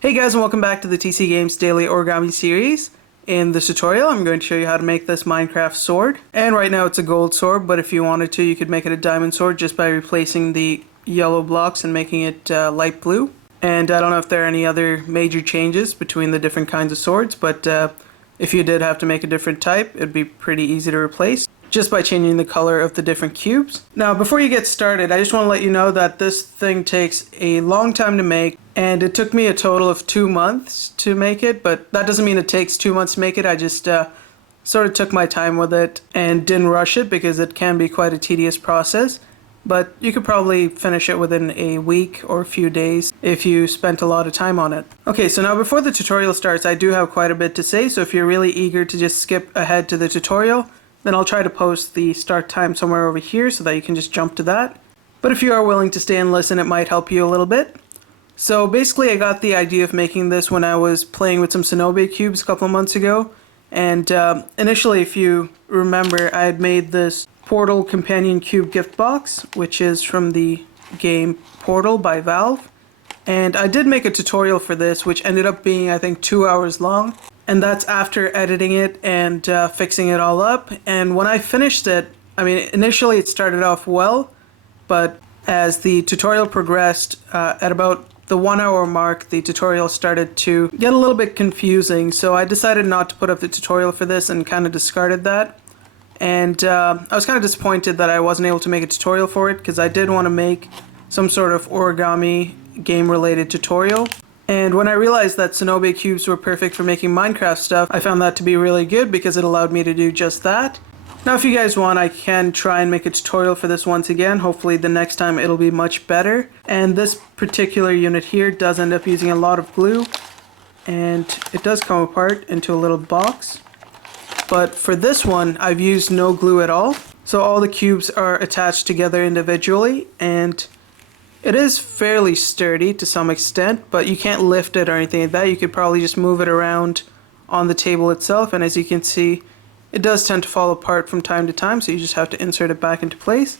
Hey guys, and welcome back to the TC Games Daily Origami series. In this tutorial, I'm going to show you how to make this Minecraft sword. And right now it's a gold sword, but if you wanted to, you could make it a diamond sword just by replacing the yellow blocks and making it light blue. And I don't know if there are any other major changes between the different kinds of swords, but if you did have to make a different type, it'd be pretty easy to replace just by changing the color of the different cubes. Now, before you get started, I just want to let you know that this thing takes a long time to make, and it took me a total of 2 months to make it, but that doesn't mean it takes 2 months to make it. I just sort of took my time with it and didn't rush it because it can be quite a tedious process. But you could probably finish it within a week or a few days if you spent a lot of time on it. Okay, so now before the tutorial starts, I do have quite a bit to say, so if you're really eager to just skip ahead to the tutorial, then I'll try to post the start time somewhere over here so that you can just jump to that. But if you are willing to stay and listen, it might help you a little bit. So basically I got the idea of making this when I was playing with some Sonobe cubes a couple of months ago. And initially, if you remember, I had made this Portal Companion Cube gift box, which is from the game Portal by Valve. And I did make a tutorial for this, which ended up being, I think, 2 hours long. And that's after editing it and fixing it all up. And when I finished it, I mean, initially it started off well, but as the tutorial progressed, at about the 1 hour mark, the tutorial started to get a little bit confusing. So I decided not to put up the tutorial for this and kind of discarded that. And I was kind of disappointed that I wasn't able to make a tutorial for it because I did want to make some sort of origami game-related tutorial. And when I realized that Sonobe cubes were perfect for making Minecraft stuff, I found that to be really good because it allowed me to do just that. Now if you guys want, I can try and make a tutorial for this once again. Hopefully the next time it'll be much better. And this particular unit here does end up using a lot of glue, and it does come apart into a little box. But for this one, I've used no glue at all. So all the cubes are attached together individually, and it is fairly sturdy to some extent, but you can't lift it or anything like that. You could probably just move it around on the table itself, and as you can see, it does tend to fall apart from time to time, so you just have to insert it back into place.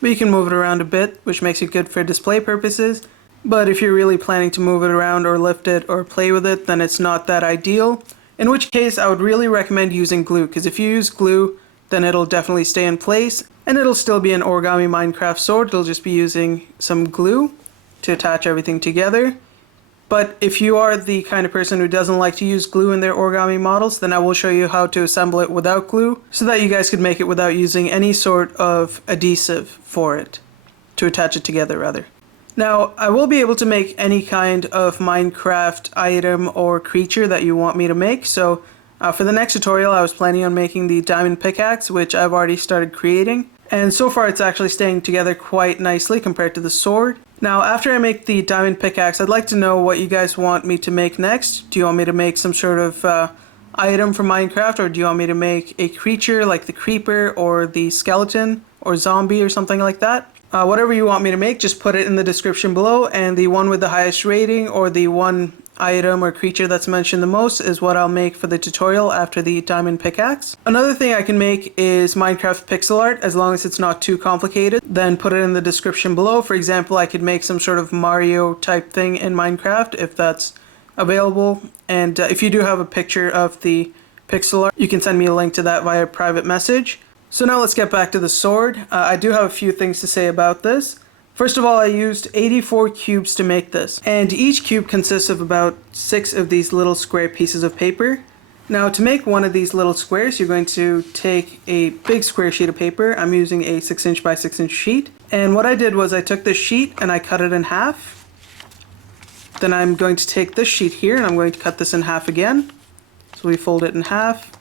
But you can move it around a bit, which makes it good for display purposes. But if you're really planning to move it around or lift it or play with it, then it's not that ideal. In which case, I would really recommend using glue, because if you use glue, then it'll definitely stay in place, and it'll still be an origami Minecraft sword. It'll just be using some glue to attach everything together. But if you are the kind of person who doesn't like to use glue in their origami models, then I will show you how to assemble it without glue, so that you guys could make it without using any sort of adhesive for it, to attach it together rather. Now, I will be able to make any kind of Minecraft item or creature that you want me to make, so for the next tutorial I was planning on making the diamond pickaxe, which I've already started creating, and so far it's actually staying together quite nicely compared to the sword. Now, after I make the diamond pickaxe, I'd like to know what you guys want me to make next. Do you want me to make some sort of item from Minecraft, or do you want me to make a creature like the creeper or the skeleton or zombie or something like that? Whatever you want me to make, just put it in the description below, and the one with the highest rating or the one item or creature that's mentioned the most is what I'll make for the tutorial after the diamond pickaxe. Another thing I can make is Minecraft pixel art, as long as it's not too complicated. Then put it in the description below. For example, I could make some sort of Mario type thing in Minecraft if that's available. And if you do have a picture of the pixel art, you can send me a link to that via private message. So now let's get back to the sword. I do have a few things to say about this. First of all, I used 84 cubes to make this, and each cube consists of about 6 of these little square pieces of paper. Now, to make one of these little squares, you're going to take a big square sheet of paper. I'm using a 6" by 6" sheet, and what I did was I took this sheet and I cut it in half. Then I'm going to take this sheet here and I'm going to cut this in half again. So we fold it in half.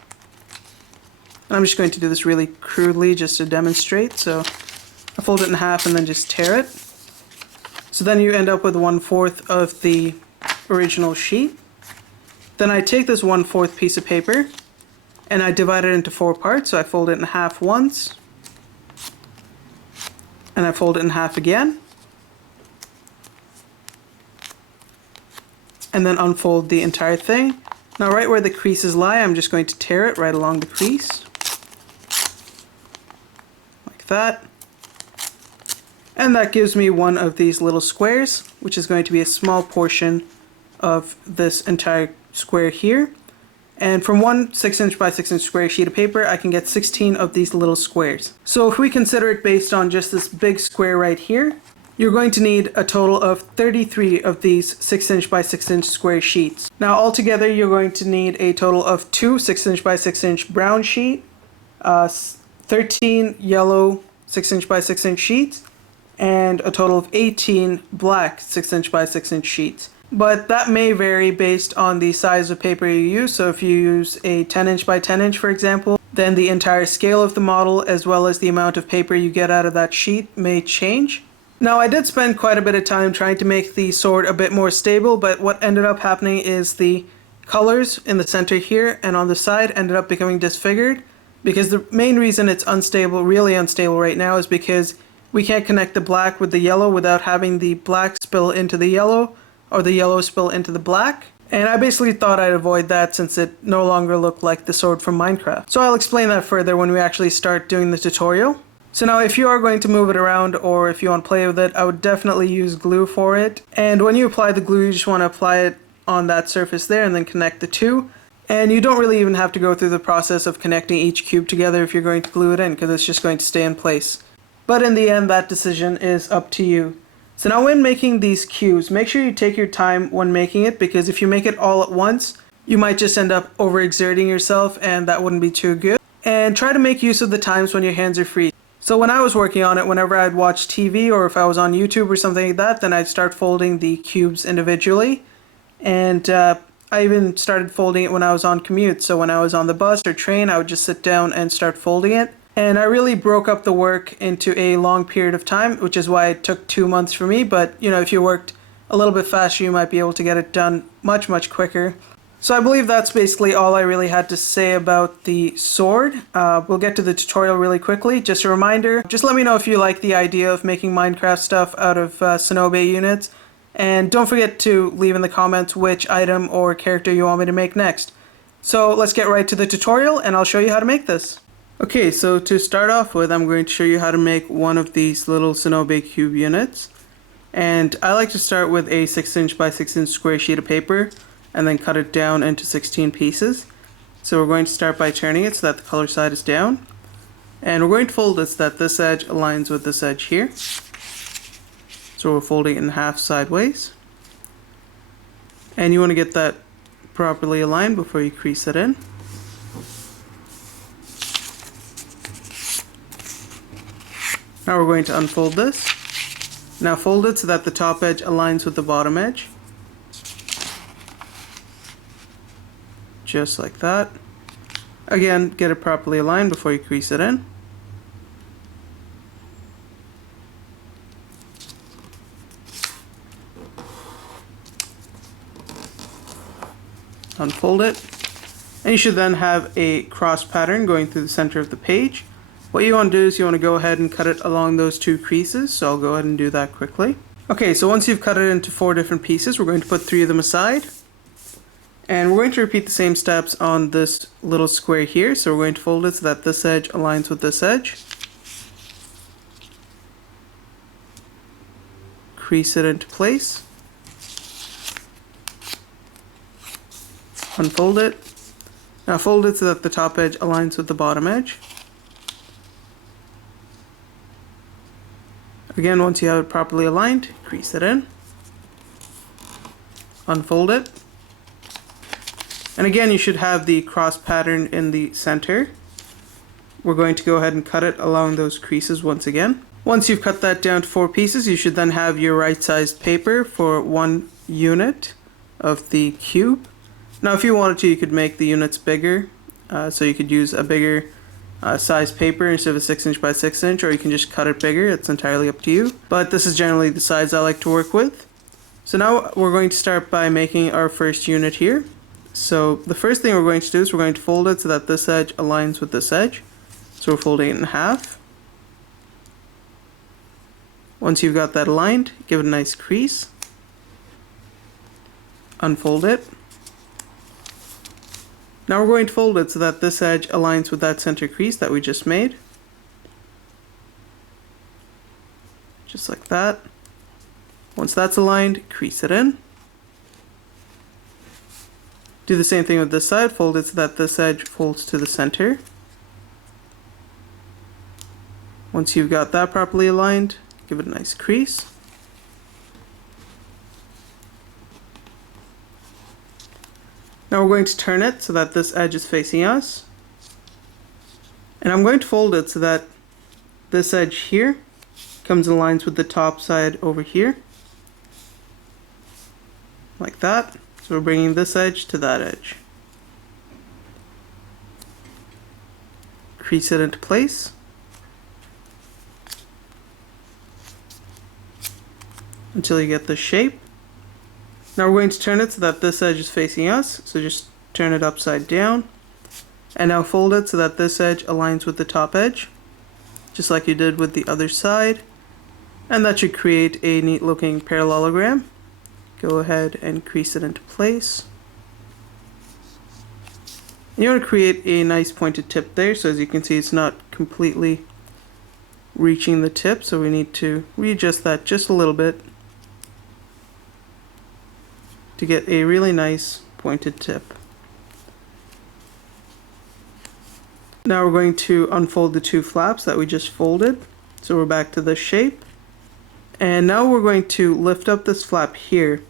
And I'm just going to do this really crudely just to demonstrate. So I fold it in half and then just tear it. So then you end up with 1/4 of the original sheet. Then I take this 1/4 piece of paper and I divide it into 4 parts. So I fold it in half once, and I fold it in half again, and then unfold the entire thing. Now right where the creases lie, I'm just going to tear it right along the crease. That. And that gives me one of these little squares, which is going to be a small portion of this entire square here. And from one 6" by 6" square sheet of paper, I can get 16 of these little squares. So if we consider it based on just this big square right here, you're going to need a total of 33 of these 6" by 6" square sheets. Now altogether, you're going to need a total of 2 6" by 6" brown sheet, 13 yellow 6" by 6" sheets, and a total of 18 black 6" by 6" sheets. But that may vary based on the size of paper you use. So if you use a 10" by 10" for example, then the entire scale of the model as well as the amount of paper you get out of that sheet may change. Now I did spend quite a bit of time trying to make the sword a bit more stable, but what ended up happening is the colors in the center here and on the side ended up becoming disfigured, because the main reason it's unstable, really unstable right now, is because we can't connect the black with the yellow without having the black spill into the yellow or the yellow spill into the black. And I basically thought I'd avoid that since it no longer looked like the sword from Minecraft. So I'll explain that further when we actually start doing the tutorial. So now if you are going to move it around or if you want to play with it, I would definitely use glue for it. And when you apply the glue, you just want to apply it on that surface there and then connect the two. And you don't really even have to go through the process of connecting each cube together if you're going to glue it in, because it's just going to stay in place. But in the end, that decision is up to you. So now when making these cubes, make sure you take your time when making it, because if you make it all at once, you might just end up overexerting yourself and that wouldn't be too good. And try to make use of the times when your hands are free. So when I was working on it, whenever I'd watch TV or if I was on YouTube or something like that, then I'd start folding the cubes individually. And I even started folding it when I was on commute. So when I was on the bus or train, I would just sit down and start folding it. And I really broke up the work into a long period of time, which is why it took 2 months for me. But, you know, if you worked a little bit faster, you might be able to get it done much, much quicker. So I believe that's basically all I really had to say about the sword. We'll get to the tutorial really quickly. Just a reminder, just let me know if you like the idea of making Minecraft stuff out of Sonobe units. And don't forget to leave in the comments which item or character you want me to make next. So let's get right to the tutorial and I'll show you how to make this. Okay, so to start off with, I'm going to show you how to make one of these little Sonobe cube units. And I like to start with a 6" by 6" square sheet of paper and then cut it down into 16 pieces. So we're going to start by turning it so that the color side is down. And we're going to fold it so that this edge aligns with this edge here. So we're folding it in half sideways. And you want to get that properly aligned before you crease it in. Now we're going to unfold this. Now fold it so that the top edge aligns with the bottom edge. Just like that. Again, get it properly aligned before you crease it in. Unfold it. And you should then have a cross pattern going through the center of the page. What you want to do is you want to go ahead and cut it along those 2 creases, so I'll go ahead and do that quickly. Okay, so once you've cut it into 4 different pieces, we're going to put 3 of them aside. And we're going to repeat the same steps on this little square here, so we're going to fold it so that this edge aligns with this edge. Crease it into place. Unfold it. Now fold it so that the top edge aligns with the bottom edge. Again, once you have it properly aligned, crease it in. Unfold it. And again, you should have the cross pattern in the center. We're going to go ahead and cut it along those creases once again. Once you've cut that down to 4 pieces, you should then have your right-sized paper for 1 unit of the cube. Now, if you wanted to, you could make the units bigger. So you could use a bigger size paper instead of a 6" by 6", or you can just cut it bigger. It's entirely up to you. But this is generally the size I like to work with. So now we're going to start by making our first unit here. So the first thing we're going to do is we're going to fold it so that this edge aligns with this edge. So we're folding it in half. Once you've got that aligned, give it a nice crease. Unfold it. Now we're going to fold it so that this edge aligns with that center crease that we just made. Just like that. Once that's aligned, crease it in. Do the same thing with this side, fold it so that this edge folds to the center. Once you've got that properly aligned, give it a nice crease. Now we're going to turn it so that this edge is facing us. And I'm going to fold it so that this edge here comes in lines with the top side over here. Like that. So we're bringing this edge to that edge. Crease it into place. Until you get this shape. Now we're going to turn it so that this edge is facing us. So just turn it upside down. And now fold it so that this edge aligns with the top edge. Just like you did with the other side. And that should create a neat looking parallelogram. Go ahead and crease it into place. And you want to create a nice pointed tip there, so as you can see it's not completely reaching the tip, so we need to readjust that just a little bit to get a really nice pointed tip. Now we're going to unfold the two flaps that we just folded, so we're back to this shape. And now we're going to lift up this flap here.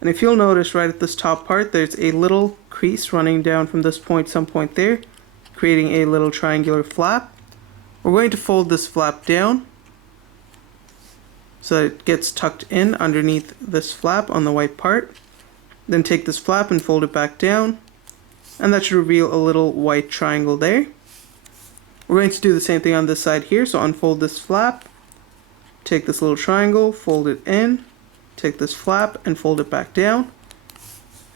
And if you'll notice right at this top part, there's a little crease running down from this point, some point there, creating a little triangular flap. We're going to fold this flap down so that it gets tucked in underneath this flap on the white part. Then take this flap and fold it back down, and that should reveal a little white triangle there. We're going to do the same thing on this side here, so unfold this flap, take this little triangle, fold it in, take this flap and fold it back down.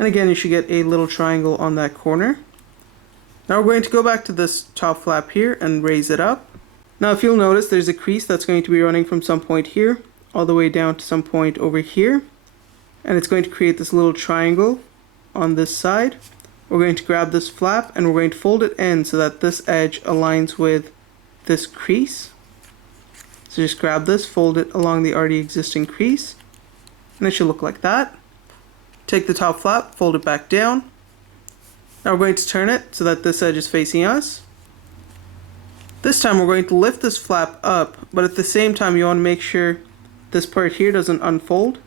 And again, you should get a little triangle on that corner. Now we're going to go back to this top flap here and raise it up. Now if you'll notice, there's a crease that's going to be running from some point here all the way down to some point over here. And it's going to create this little triangle on this side. We're going to grab this flap and we're going to fold it in so that this edge aligns with this crease. So just grab this, fold it along the already existing crease, and it should look like that. Take the top flap, fold it back down. Now we're going to turn it so that this edge is facing us. This time we're going to lift this flap up, but at the same time you want to make sure this part here doesn't unfold.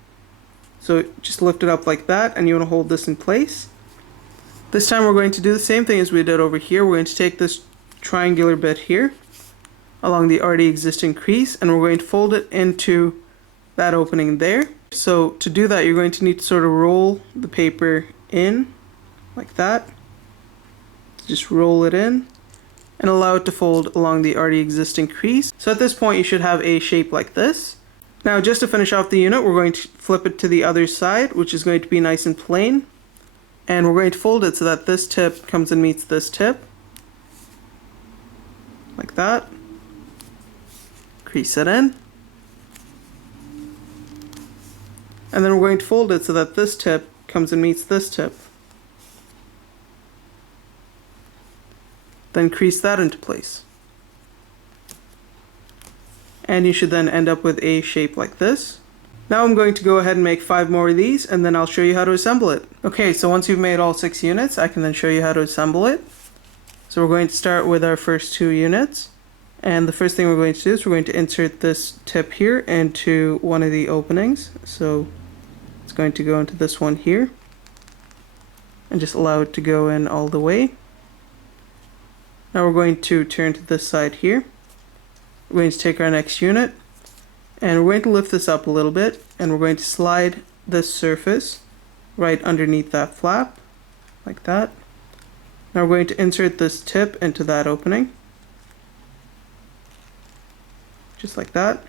So just lift it up like that, and you want to hold this in place. This time we're going to do the same thing as we did over here. We're going to take this triangular bit here along the already existing crease, and we're going to fold it into that opening there. So to do that, you're going to need to sort of roll the paper in like that. Just roll it in and allow it to fold along the already existing crease. So at this point you should have a shape like this. Now just to finish off the unit, we're going to flip it to the other side, which is going to be nice and plain. And we're going to fold it so that this tip comes and meets this tip. Like that. Crease it in. And then we're going to fold it so that this tip comes and meets this tip. Then crease that into place. And you should then end up with a shape like this. Now I'm going to go ahead and make 5 more of these, and then I'll show you how to assemble it. Okay, so once you've made all 6 units, I can then show you how to assemble it. So we're going to start with our first 2 units. And the first thing we're going to do is we're going to insert this tip here into one of the openings. So it's going to go into this one here. And just allow it to go in all the way. Now we're going to turn to this side here. We're going to take our next unit, and we're going to lift this up a little bit, and we're going to slide this surface right underneath that flap, like that. Now we're going to insert this tip into that opening, just like that.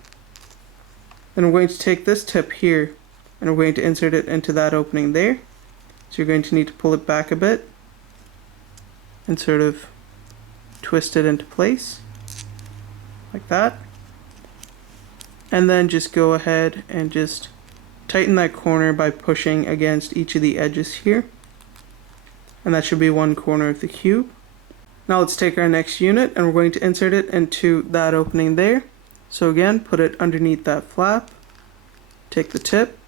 Then we're going to take this tip here, and we're going to insert it into that opening there. So you're going to need to pull it back a bit, and sort of twist it into place, like that. And then just go ahead and just tighten that corner by pushing against each of the edges here. And that should be one corner of the cube. Now let's take our next unit, and we're going to insert it into that opening there. So again, put it underneath that flap, take the tip,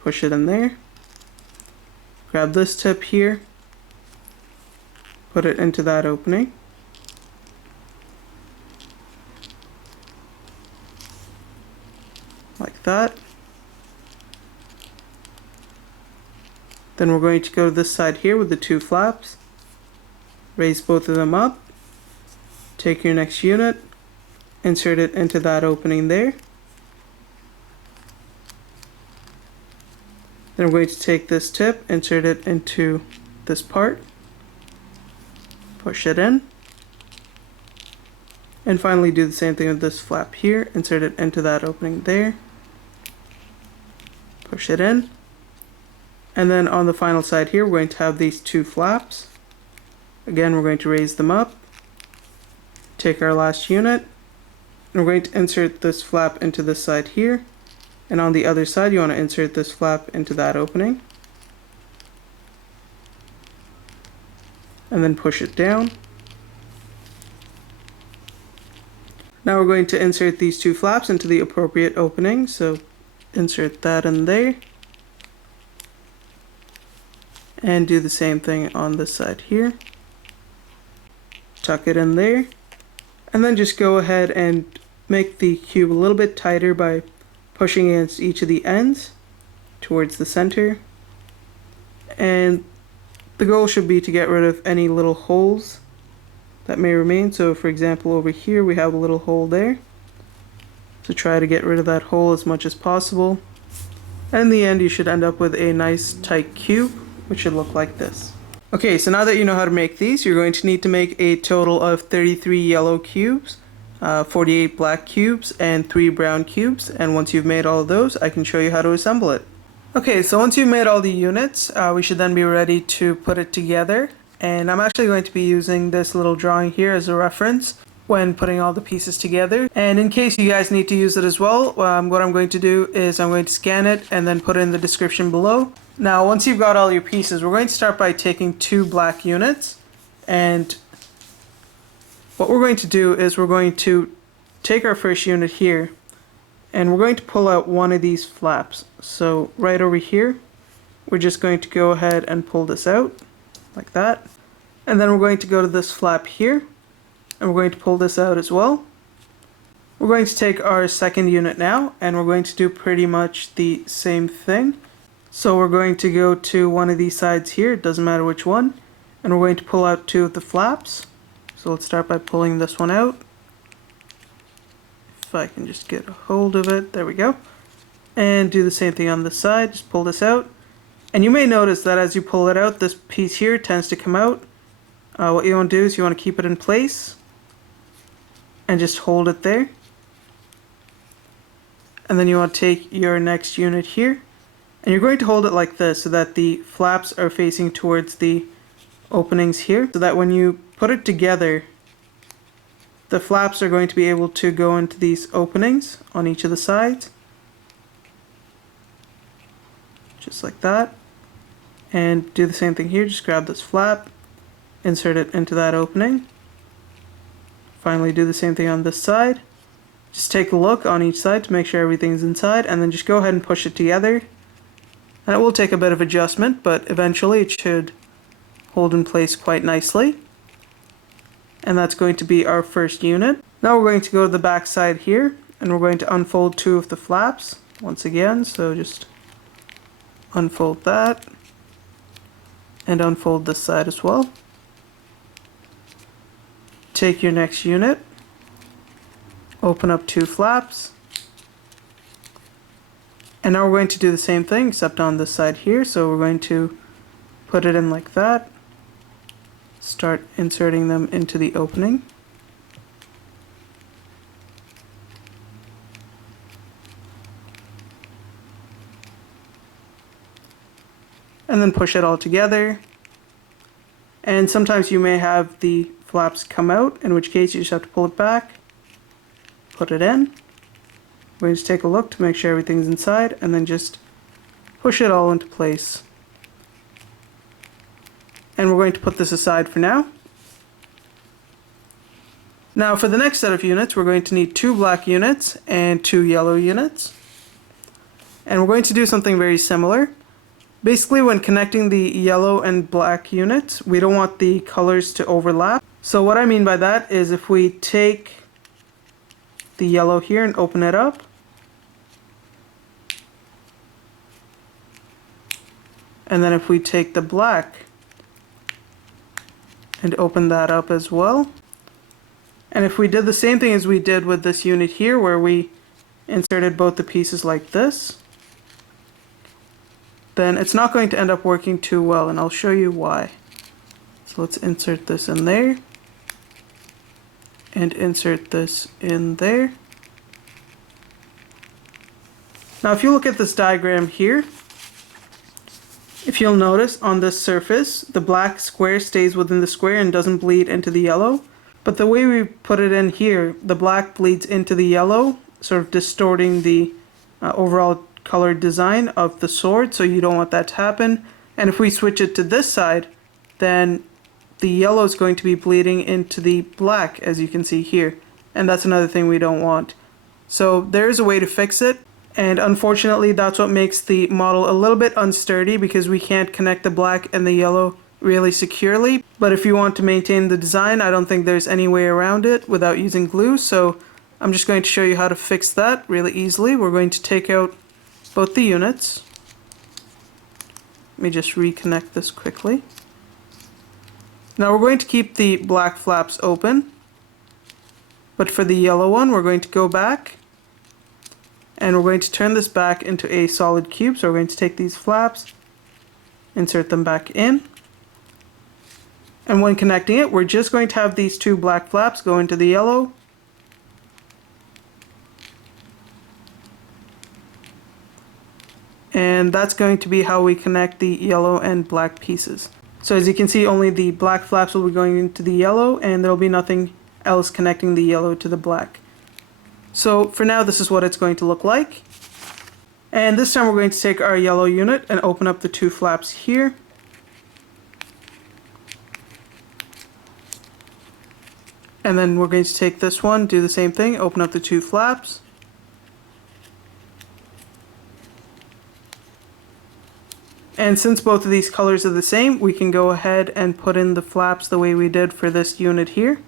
push it in there, grab this tip here, Put it into that opening. Like that. Then we're going to go to this side here with the two flaps. Raise both of them up. Take your next unit, insert it into that opening there. Then we're going to take this tip, insert it into this part, push it in, and finally do the same thing with this flap here, insert it into that opening there, push it in, and then on the final side here we're going to have these two flaps. Again, we're going to raise them up, take our last unit, and we're going to insert this flap into this side here, and on the other side you want to insert this flap into that opening, and then push it down. Now we're going to insert these two flaps into the appropriate opening, so insert that in there, and do the same thing on this side here. Tuck it in there, and then just go ahead and make the cube a little bit tighter by pushing against each of the ends towards the center. And the goal should be to get rid of any little holes that may remain. So for example, over here we have a little hole there. So try to get rid of that hole as much as possible. And in the end you should end up with a nice tight cube, which should look like this. Okay, so now that you know how to make these, you're going to need to make a total of 33 yellow cubes, 48 black cubes, and 3 brown cubes. And once you've made all of those, I can show you how to assemble it. Okay, so once you've made all the units, we should then be ready to put it together. And I'm actually going to be using this little drawing here as a reference when putting all the pieces together. And in case you guys need to use it as well, what I'm going to do is I'm going to scan it and then put it in the description below. Now once you've got all your pieces, we're going to start by taking 2 black units, and what we're going to do is we're going to take our first unit here and we're going to pull out one of these flaps. So right over here, we're just going to go ahead and pull this out like that, and then we're going to go to this flap here and we're going to pull this out as well. We're going to take our second unit now and we're going to do pretty much the same thing. So we're going to go to one of these sides here, it doesn't matter which one, and we're going to pull out 2 of the flaps. So let's start by pulling this one out. If I can just get a hold of it, there we go. And do the same thing on this side, just pull this out. And you may notice that as you pull it out, this piece here tends to come out. What you want to do is you want to keep it in place and just hold it there. And then you want to take your next unit here, and you're going to hold it like this so that the flaps are facing towards the openings here, so that when you put it together, the flaps are going to be able to go into these openings on each of the sides. Just like that. And do the same thing here, just grab this flap, insert it into that opening. Finally do the same thing on this side. Just take a look on each side to make sure everything's inside, and then just go ahead and push it together. And it will take a bit of adjustment, but eventually it should hold in place quite nicely. And that's going to be our first unit. Now we're going to go to the back side here, and we're going to unfold 2 of the flaps once again. So just unfold that, and unfold this side as well. Take your next unit, open up 2 flaps, and now we're going to do the same thing except on this side here. So we're going to put it in like that, start inserting them into the opening. And then push it all together. And sometimes you may have the flaps come out, in which case you just have to pull it back, put it in. We're going to take a look to make sure everything's inside, and then just push it all into place. And we're going to put this aside for now. Now for the next set of units, we're going to need 2 black units and 2 yellow units. And we're going to do something very similar. Basically, when connecting the yellow and black units, we don't want the colors to overlap. So what I mean by that is if we take the yellow here and open it up, and then if we take the black and open that up as well, and if we did the same thing as we did with this unit here where we inserted both the pieces like this, then it's not going to end up working too well, and I'll show you why. So let's insert this in there, and insert this in there. Now if you look at this diagram here, if you'll notice on this surface, the black square stays within the square and doesn't bleed into the yellow. But the way we put it in here, the black bleeds into the yellow, sort of distorting the overall color design of the sword, so you don't want that to happen. And if we switch it to this side, then the yellow is going to be bleeding into the black, as you can see here. And that's another thing we don't want. So there's a way to fix it. And unfortunately, that's what makes the model a little bit unsturdy, because we can't connect the black and the yellow really securely. But if you want to maintain the design, I don't think there's any way around it without using glue. So I'm just going to show you how to fix that really easily. We're going to take out both the units. Let me just reconnect this quickly. Now we're going to keep the black flaps open, but for the yellow one we're going to go back and we're going to turn this back into a solid cube. So we're going to take these flaps, insert them back in, and when connecting it, we're just going to have these two black flaps go into the yellow, and that's going to be how we connect the yellow and black pieces. So as you can see, only the black flaps will be going into the yellow, and there will be nothing else connecting the yellow to the black. So for now, this is what it's going to look like. And this time we're going to take our yellow unit and open up the two flaps here. And then we're going to take this one, do the same thing, open up the two flaps. And since both of these colors are the same, we can go ahead and put in the flaps the way we did for this unit here.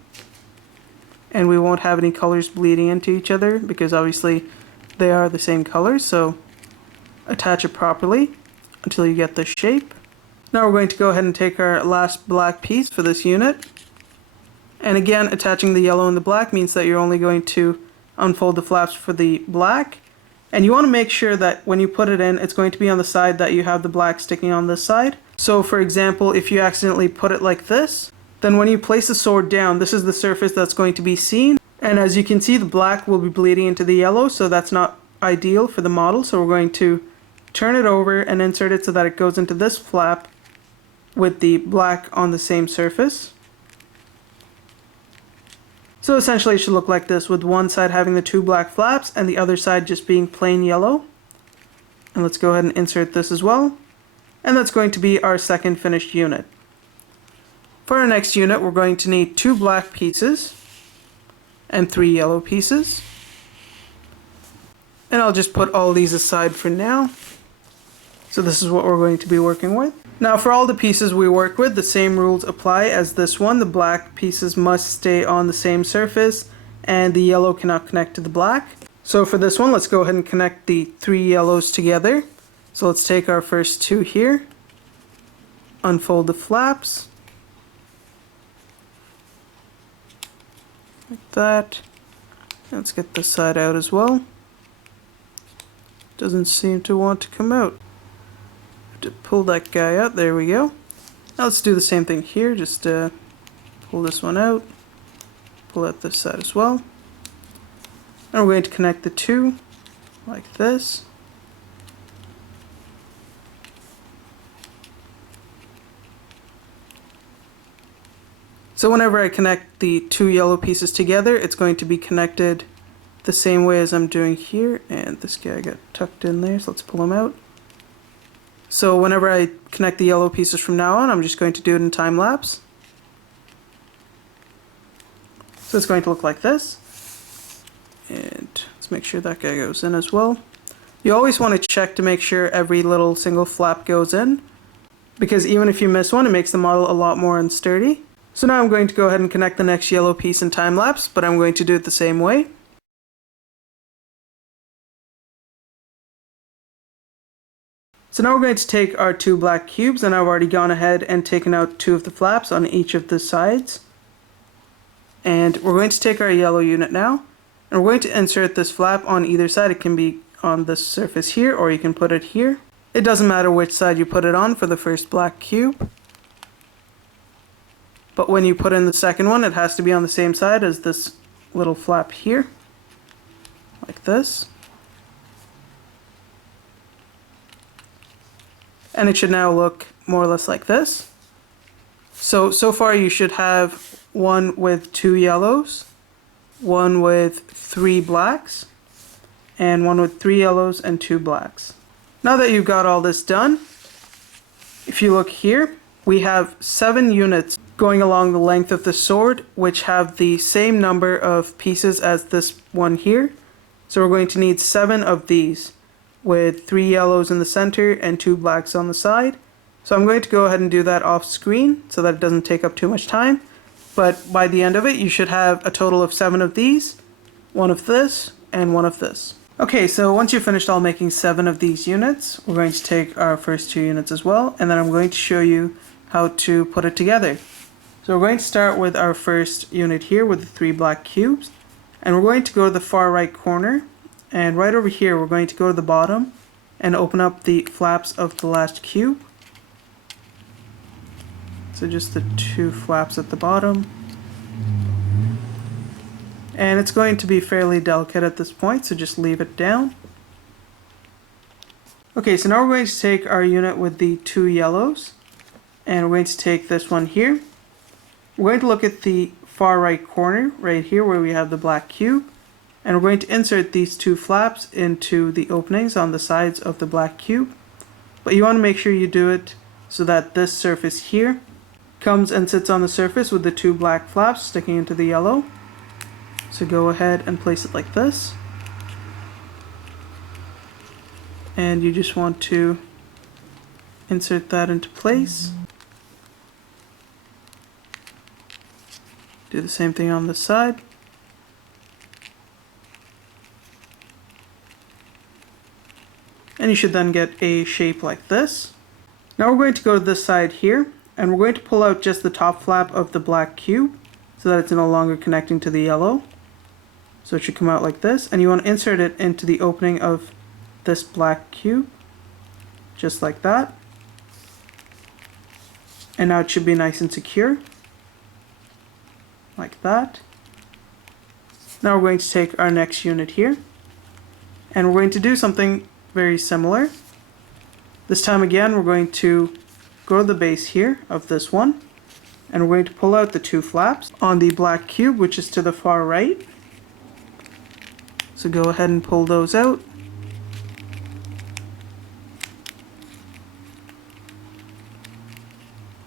And we won't have any colors bleeding into each other because obviously they are the same color. So attach it properly until you get this shape. Now we're going to go ahead and take our last black piece for this unit. And again, attaching the yellow and the black means that you're only going to unfold the flaps for the black. And you want to make sure that when you put it in, it's going to be on the side that you have the black sticking on this side. So for example, if you accidentally put it like this, then when you place the sword down, this is the surface that's going to be seen. And as you can see, the black will be bleeding into the yellow, so that's not ideal for the model. So we're going to turn it over and insert it so that it goes into this flap with the black on the same surface. So essentially it should look like this, with one side having the two black flaps and the other side just being plain yellow. And let's go ahead and insert this as well. And that's going to be our second finished unit. For our next unit, we're going to need 2 black pieces and 3 yellow pieces. And I'll just put all these aside for now. So this is what we're going to be working with. Now for all the pieces we work with, the same rules apply as this one. The black pieces must stay on the same surface and the yellow cannot connect to the black. So for this one, let's go ahead and connect the 3 yellows together. So let's take our first 2 here, unfold the flaps, like that. Let's get this side out as well. Doesn't seem to want to come out. To pull that guy out, there we go. Now let's do the same thing here, just pull this one out, pull out this side as well. And we're going to connect the 2 like this. So whenever I connect the 2 yellow pieces together, it's going to be connected the same way as I'm doing here, and this guy got tucked in there, so let's pull him out. So whenever I connect the yellow pieces from now on, I'm just going to do it in time lapse. So it's going to look like this. And let's make sure that guy goes in as well. You always want to check to make sure every little single flap goes in, because even if you miss one, it makes the model a lot more unsturdy. So now I'm going to go ahead and connect the next yellow piece in time lapse, but I'm going to do it the same way. So now we're going to take our two black cubes, and I've already gone ahead and taken out two of the flaps on each of the sides. And we're going to take our yellow unit now, and we're going to insert this flap on either side. It can be on this surface here, or you can put it here. It doesn't matter which side you put it on for the first black cube. But when you put in the second one, it has to be on the same side as this little flap here, like this. And it should now look more or less like this. So far you should have one with two yellows, one with three blacks, and one with three yellows and two blacks. Now that you've got all this done, if you look here, we have 7 units going along the length of the sword, which have the same number of pieces as this one here. So we're going to need 7 of these, with 3 yellows in the center and 2 blacks on the side. So I'm going to go ahead and do that off screen so that it doesn't take up too much time. But by the end of it, you should have a total of 7 of these, 1 of this, and 1 of this. Okay, so once you've finished all making 7 of these units, we're going to take our first 2 units as well, and then I'm going to show you how to put it together. So we're going to start with our first unit here with the 3 black cubes, and we're going to go to the far right corner, and right over here we're going to go to the bottom and open up the flaps of the last cube. So just the 2 flaps at the bottom. And it's going to be fairly delicate at this point, so just leave it down. Okay, so now we're going to take our unit with the 2 yellows, and we're going to take this one here. We're going to look at the far right corner, right here where we have the black cube, and we're going to insert these 2 flaps into the openings on the sides of the black cube. But you want to make sure you do it so that this surface here comes and sits on the surface with the 2 black flaps sticking into the yellow. So go ahead and place it like this. And you just want to insert that into place. Do the same thing on this side. And you should then get a shape like this. Now we're going to go to this side here, and we're going to pull out just the top flap of the black cube so that it's no longer connecting to the yellow. So it should come out like this, and you want to insert it into the opening of this black cube, just like that. And now it should be nice and secure, like that. Now we're going to take our next unit here, and we're going to do something very similar. This time again, we're going to go to the base here of this one, and we're going to pull out the 2 flaps on the black cube, which is to the far right. So go ahead and pull those out.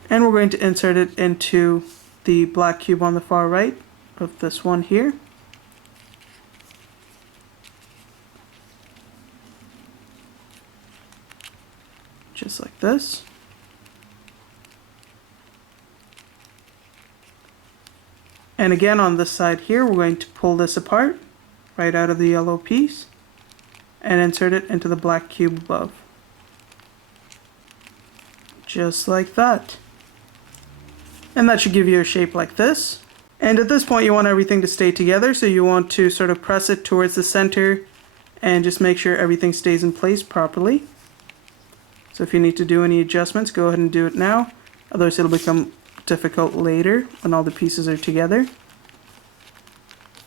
And we're going to insert it into the black cube on the far right of this one here. Just like this. And again on this side here, we're going to pull this apart right out of the yellow piece and insert it into the black cube above. Just like that. And that should give you a shape like this. And at this point you want everything to stay together, so you want to sort of press it towards the center and just make sure everything stays in place properly. So if you need to do any adjustments, go ahead and do it now. Otherwise it'll become difficult later when all the pieces are together.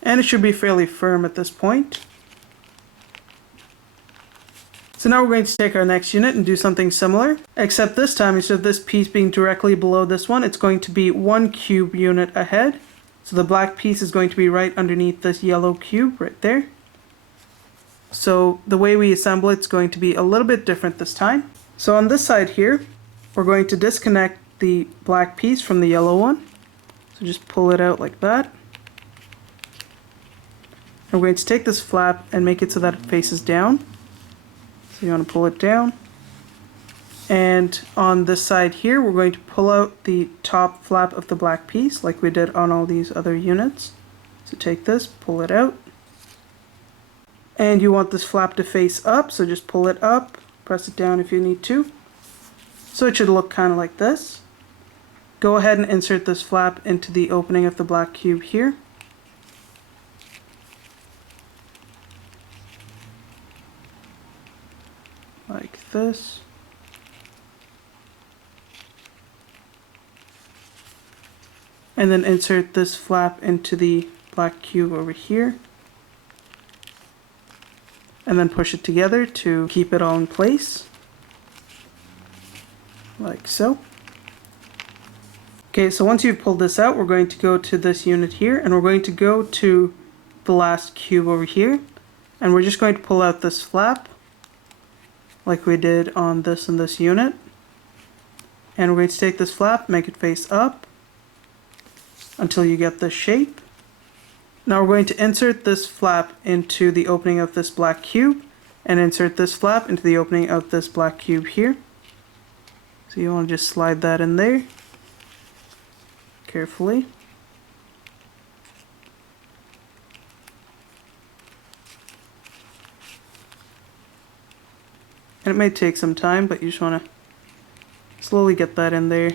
And it should be fairly firm at this point. So now we're going to take our next unit and do something similar, except this time instead of this piece being directly below this one, it's going to be 1 cube unit ahead. So the black piece is going to be right underneath this yellow cube right there. So the way we assemble it's going to be a little bit different this time. So on this side here, we're going to disconnect the black piece from the yellow one. So just pull it out like that. And we're going to take this flap and make it so that it faces down. So you want to pull it down. And on this side here, we're going to pull out the top flap of the black piece like we did on all these other units. So take this, pull it out. And you want this flap to face up, so just pull it up, press it down if you need to. So it should look kind of like this. Go ahead and insert this flap into the opening of the black cube here. Like this. And then insert this flap into the black cube over here. And then push it together to keep it all in place. Like so. Okay, so once you've pulled this out, we're going to go to this unit here, and we're going to go to the last cube over here. And we're just going to pull out this flap, like we did on this and this unit. And we're going to take this flap, make it face up, until you get this shape. Now we're going to insert this flap into the opening of this black cube, and insert this flap into the opening of this black cube here. So you want to just slide that in there, carefully. And it may take some time, but you just want to slowly get that in there.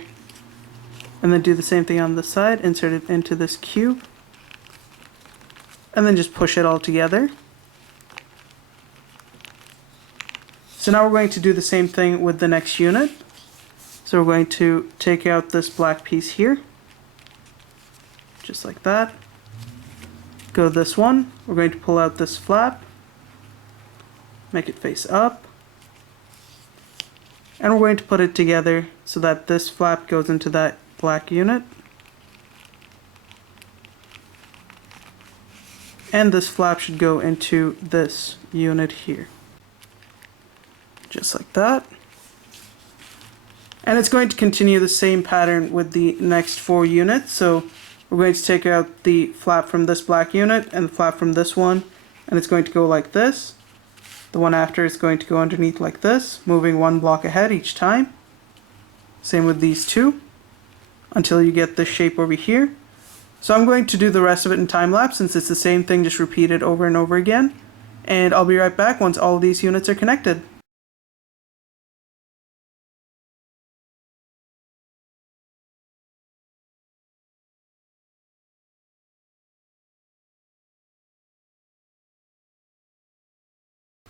And then do the same thing on this side, insert it into this cube. And then just push it all together. So now we're going to do the same thing with the next unit. So we're going to take out this black piece here. Just like that. Go this one. We're going to pull out this flap. Make it face up. And we're going to put it together so that this flap goes into that black unit. And this flap should go into this unit here. Just like that. And it's going to continue the same pattern with the next 4 units. So we're going to take out the flap from this black unit and the flap from this one, and it's going to go like this. The one after is going to go underneath like this, moving 1 block ahead each time. Same with these 2, until you get this shape over here. So I'm going to do the rest of it in time lapse, since it's the same thing just repeated over and over again. And I'll be right back once all of these units are connected.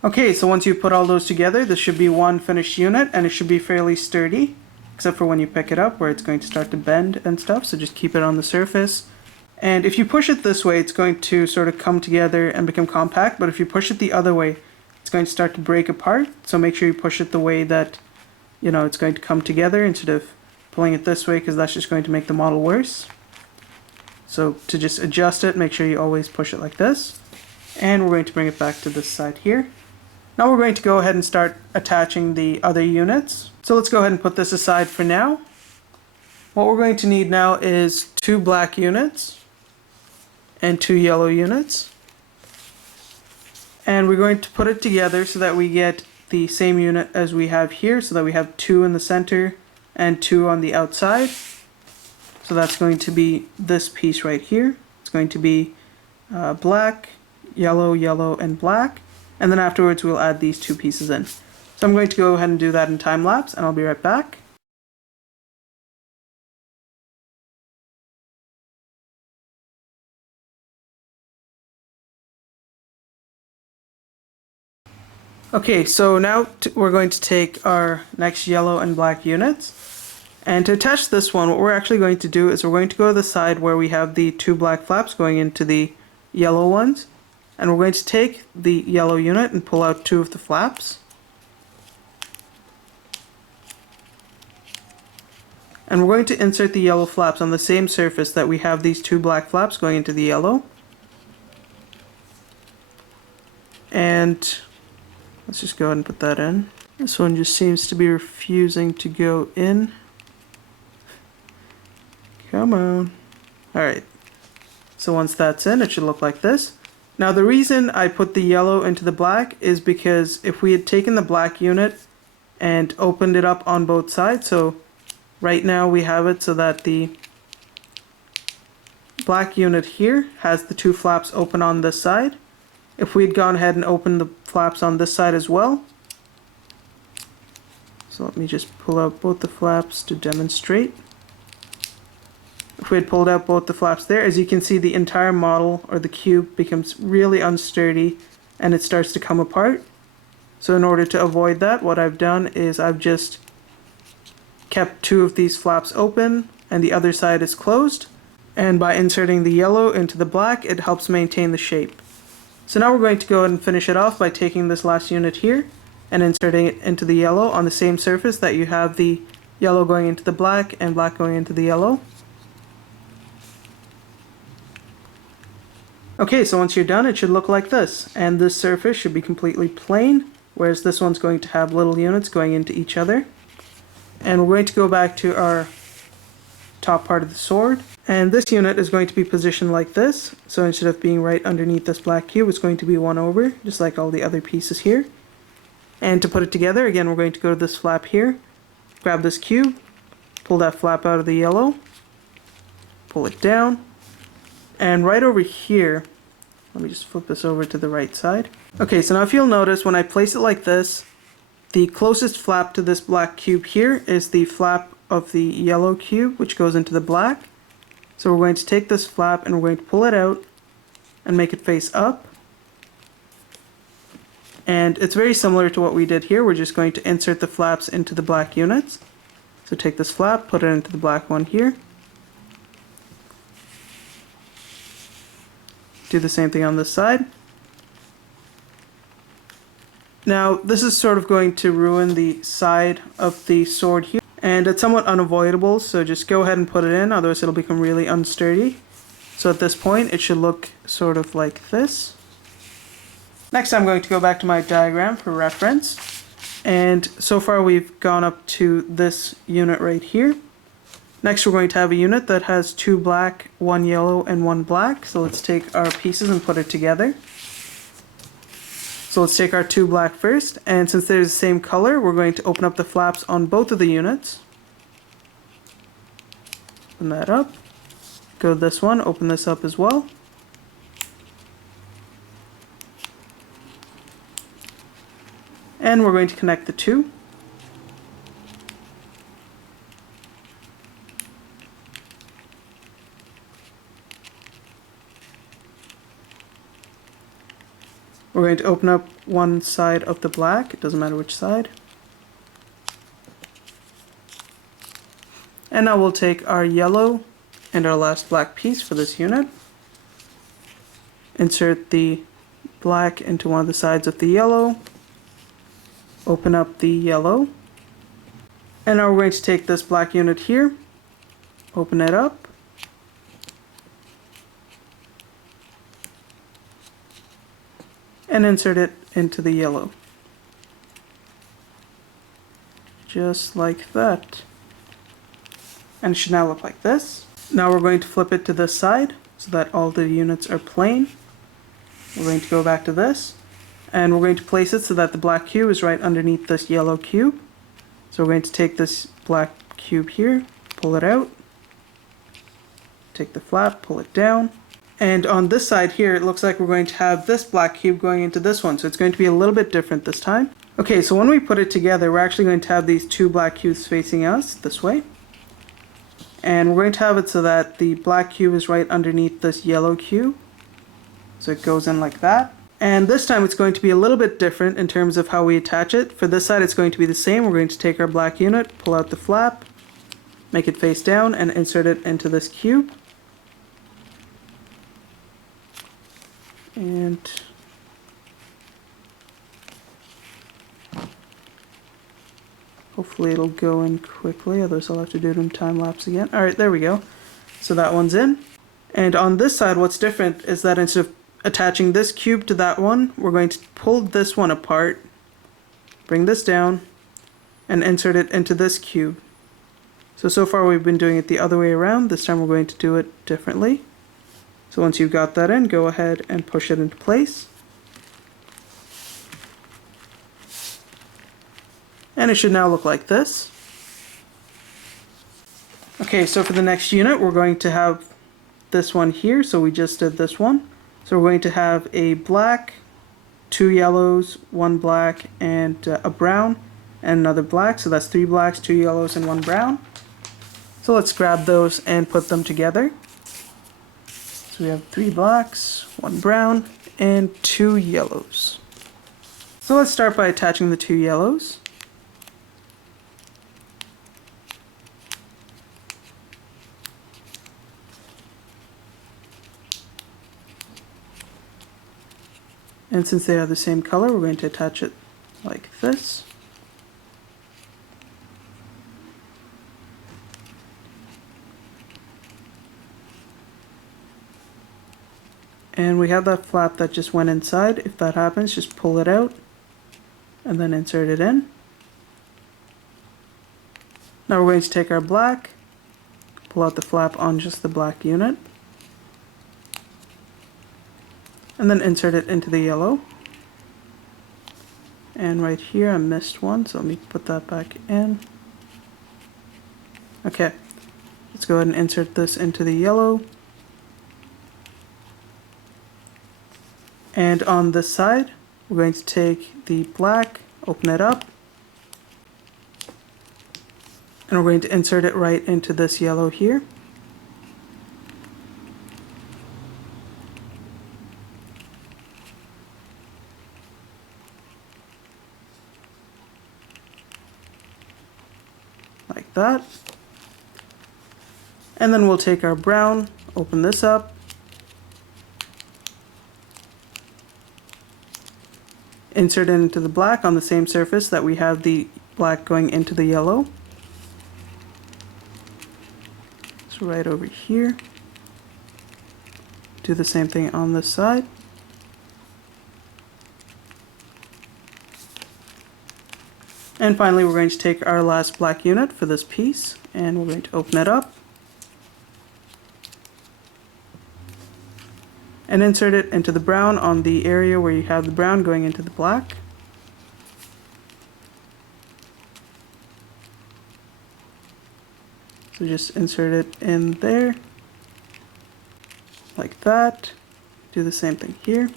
Okay, so once you put all those together, this should be one finished unit, and it should be fairly sturdy, except for when you pick it up where it's going to start to bend and stuff, so just keep it on the surface. And if you push it this way, it's going to sort of come together and become compact, but if you push it the other way, it's going to start to break apart, so make sure you push it the way that, you know, it's going to come together instead of pulling it this way, because that's just going to make the model worse. So to just adjust it, make sure you always push it like this. And we're going to bring it back to this side here. Now we're going to go ahead and start attaching the other units. So let's go ahead and put this aside for now. What we're going to need now is 2 black units and 2 yellow units. And we're going to put it together so that we get the same unit as we have here, so that we have 2 in the center and 2 on the outside. So that's going to be this piece right here. It's going to be black, yellow, yellow, and black. And then afterwards we'll add these 2 pieces in. So I'm going to go ahead and do that in time lapse, and I'll be right back. Okay, so now we're going to take our next yellow and black units. And to attach this one, what we're actually going to do is we're going to go to the side where we have the 2 black flaps going into the yellow ones. And we're going to take the yellow unit and pull out 2 of the flaps. And we're going to insert the yellow flaps on the same surface that we have these 2 black flaps going into the yellow. And let's just go ahead and put that in. This one just seems to be refusing to go in. Come on. Alright. So once that's in, it should look like this. Now the reason I put the yellow into the black is because if we had taken the black unit and opened it up on both sides, so right now we have it so that the black unit here has the two flaps open on this side. If we had gone ahead and opened the flaps on this side as well, so let me just pull out both the flaps to demonstrate. If we had pulled out both the flaps there, as you can see, the entire model or the cube becomes really unsturdy and it starts to come apart. So in order to avoid that, what I've done is I've just kept two of these flaps open and the other side is closed. And by inserting the yellow into the black, it helps maintain the shape. So now we're going to go ahead and finish it off by taking this last unit here and inserting it into the yellow on the same surface that you have the yellow going into the black and black going into the yellow. Okay, so once you're done, it should look like this, and this surface should be completely plain, whereas this one's going to have little units going into each other. And we're going to go back to our top part of the sword, and this unit is going to be positioned like this. So instead of being right underneath this black cube, it's going to be one over, just like all the other pieces here. And to put it together, again, we're going to go to this flap here, grab this cube, pull that flap out of the yellow, pull it down, and right over here, let me just flip this over to the right side. Okay, so now if you'll notice, when I place it like this, the closest flap to this black cube here is the flap of the yellow cube, which goes into the black. So we're going to take this flap and we're going to pull it out and make it face up. And it's very similar to what we did here. We're just going to insert the flaps into the black units. So take this flap, put it into the black one here. Do the same thing on this side. Now this is sort of going to ruin the side of the sword here, and it's somewhat unavoidable, so just go ahead and put it in, otherwise it'll become really unsturdy. So at this point it should look sort of like this. Next I'm going to go back to my diagram for reference, and so far we've gone up to this unit right here. Next we're going to have a unit that has two black, one yellow, and one black. So let's take our pieces and put it together. So let's take our two black first, and since they're the same color, we're going to open up the flaps on both of the units. Open that up. Go to this one, open this up as well. And we're going to connect the two. We're going to open up one side of the black, it doesn't matter which side. And now we'll take our yellow and our last black piece for this unit. Insert the black into one of the sides of the yellow. Open up the yellow. And now we're going to take this black unit here, open it up. And insert it into the yellow. Just like that. And it should now look like this. Now we're going to flip it to this side so that all the units are plain. We're going to go back to this, and we're going to place it so that the black cube is right underneath this yellow cube. So we're going to take this black cube here, pull it out, take the flap, pull it down. And on this side here, it looks like we're going to have this black cube going into this one, so it's going to be a little bit different this time. Okay, so when we put it together, we're actually going to have these two black cubes facing us this way. And we're going to have it so that the black cube is right underneath this yellow cube. So it goes in like that. And this time it's going to be a little bit different in terms of how we attach it. For this side it's going to be the same. We're going to take our black unit, pull out the flap, make it face down, and insert it into this cube. And hopefully it'll go in quickly, otherwise I'll have to do it in time lapse again. Alright, there we go. So that one's in. And on this side, what's different is that instead of attaching this cube to that one, we're going to pull this one apart, bring this down, and insert it into this cube. So far we've been doing it the other way around. This time we're going to do it differently. So once you've got that in, go ahead and push it into place. And it should now look like this. Okay, so for the next unit, we're going to have this one here. So we just did this one. So we're going to have a black, 2 yellows, 1 black, and a brown, and another black. So that's 3 blacks, 2 yellows, and 1 brown. So let's grab those and put them together. So we have 3 blacks, 1 brown, and 2 yellows. So let's start by attaching the 2 yellows. And since they are the same color, we're going to attach it like this. And we have that flap that just went inside. If that happens, just pull it out and then insert it in. Now we're going to take our black, pull out the flap on just the black unit, and then insert it into the yellow. And right here I missed one, so let me put that back in. Okay, let's go ahead and insert this into the yellow. And on this side, we're going to take the black, open it up, and we're going to insert it right into this yellow here. Like that. And then we'll take our brown, open this up, insert it into the black on the same surface that we have the black going into the yellow. So right over here. Do the same thing on this side. And finally, we're going to take our last black unit for this piece, and we're going to open it up and insert it into the brown on the area where you have the brown going into the black. So just insert it in there, like that. Do the same thing here.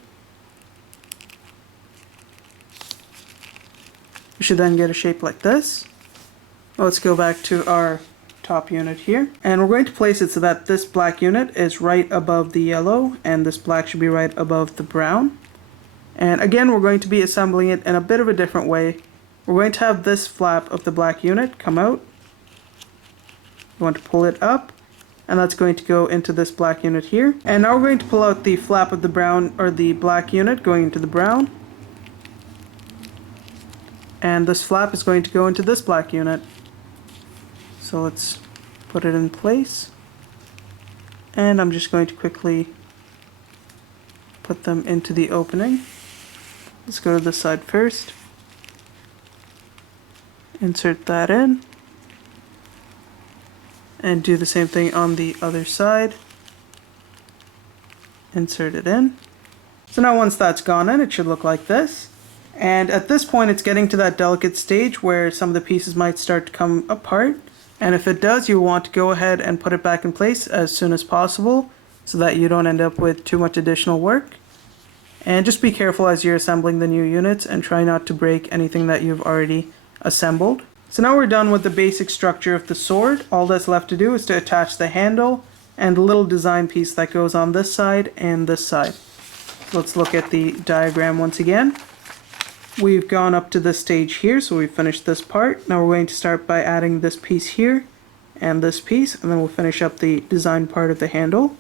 We should then get a shape like this. Let's go back to our top unit here, and we're going to place it so that this black unit is right above the yellow and this black should be right above the brown. And again, we're going to be assembling it in a bit of a different way. We're going to have this flap of the black unit come out. You want to pull it up, and that's going to go into this black unit here. And now we're going to pull out the flap of the brown, or the black unit going into the brown. And this flap is going to go into this black unit. So let's put it in place. And I'm just going to quickly put them into the opening. Let's go to this side first. Insert that in. And do the same thing on the other side. Insert it in. So now once that's gone in, it should look like this. And at this point, it's getting to that delicate stage where some of the pieces might start to come apart. And if it does, you want to go ahead and put it back in place as soon as possible so that you don't end up with too much additional work. And just be careful as you're assembling the new units and try not to break anything that you've already assembled. So now we're done with the basic structure of the sword. All that's left to do is to attach the handle and the little design piece that goes on this side and this side. So let's look at the diagram once again. We've gone up to this stage here, so we've finished this part. Now we're going to start by adding this piece here and this piece, and then we'll finish up the design part of the handle.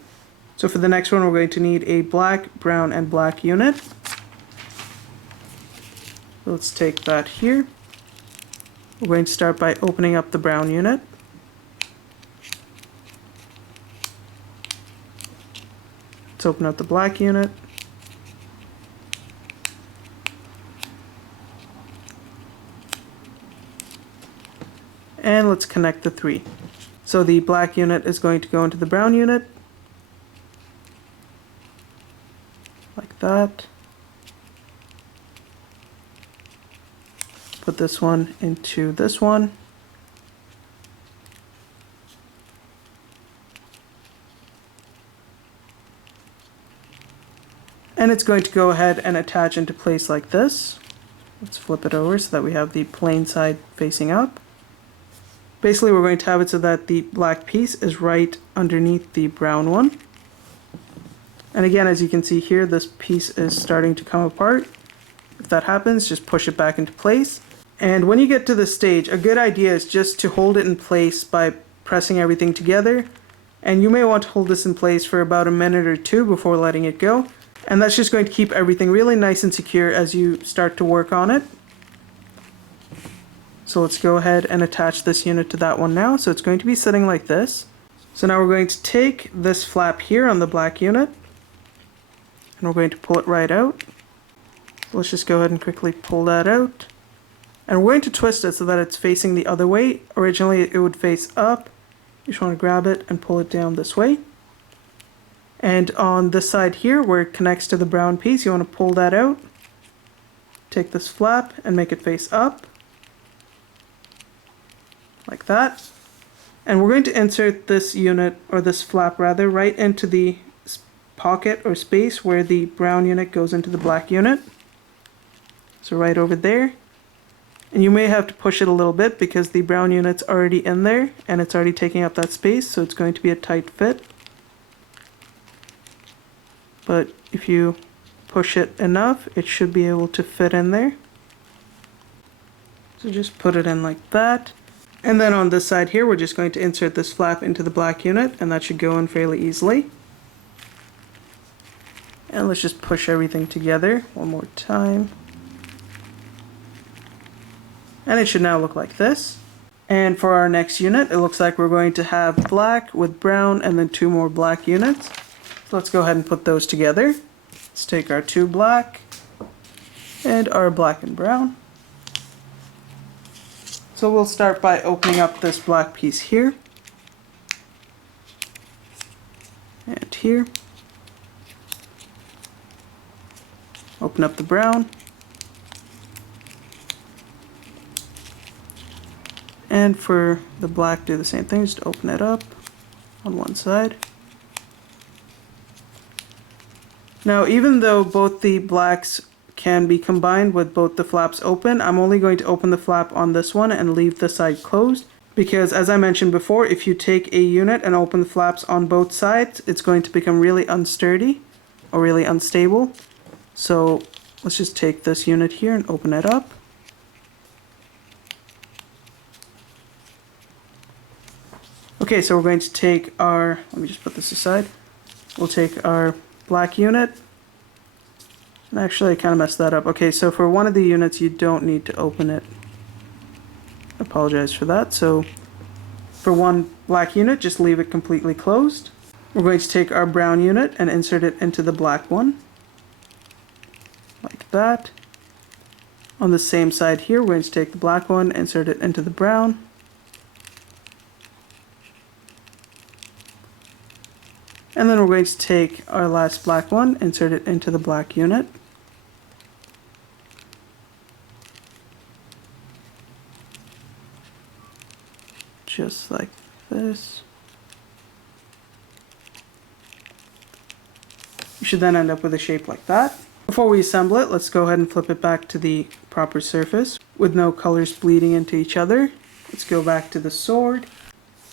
So for the next one, we're going to need a black, brown, and black unit. Let's take that here. We're going to start by opening up the brown unit. Let's open up the black unit. And let's connect the three. So the black unit is going to go into the brown unit. like that. Put this one into this one. And it's going to go ahead and attach into place like this. Let's flip it over so that we have the plain side facing up. Basically, we're going to have it so that the black piece is right underneath the brown one. And again, as you can see here, this piece is starting to come apart. If that happens, just push it back into place. And when you get to this stage, a good idea is just to hold it in place by pressing everything together. And you may want to hold this in place for about a minute or two before letting it go. And that's just going to keep everything really nice and secure as you start to work on it. So let's go ahead and attach this unit to that one now. So it's going to be sitting like this. So now we're going to take this flap here on the black unit, and we're going to pull it right out. So let's just go ahead and quickly pull that out. And we're going to twist it so that it's facing the other way. Originally it would face up. You just want to grab it and pull it down this way. And on this side here, where it connects to the brown piece, you want to pull that out. Take this flap and make it face up. Like that. And we're going to insert this unit, or this flap rather, right into the pocket or space where the brown unit goes into the black unit. So right over there. And you may have to push it a little bit because the brown unit's already in there and it's already taking up that space, so it's going to be a tight fit. But if you push it enough, it should be able to fit in there. So just put it in like that. And then on this side here, we're just going to insert this flap into the black unit, and that should go in fairly easily. And let's just push everything together one more time. And it should now look like this. And for our next unit, it looks like we're going to have black with brown and then two more black units. So let's go ahead and put those together. Let's take our two black and our black and brown. So we'll start by opening up this black piece here and here. Open up the brown. And for the black, do the same thing, just open it up on one side. Now, even though both the blacks can be combined with both the flaps open, I'm only going to open the flap on this one and leave the side closed, because as I mentioned before, if you take a unit and open the flaps on both sides, it's going to become really unsturdy or really unstable. So let's just take this unit here and open it up. Okay, so we're going to take our, let me just put this aside. We'll take our black unit. And actually, I kind of messed that up. Okay, so for one of the units, you don't need to open it. I apologize for that. So for one black unit, just leave it completely closed. We're going to take our brown unit and insert it into the black one. Like that. On the same side here, we're going to take the black one, insert it into the brown. And then we're going to take our last black one, insert it into the black unit. Just like this. You should then end up with a shape like that. Before we assemble it, let's go ahead and flip it back to the proper surface with no colors bleeding into each other. Let's go back to the sword.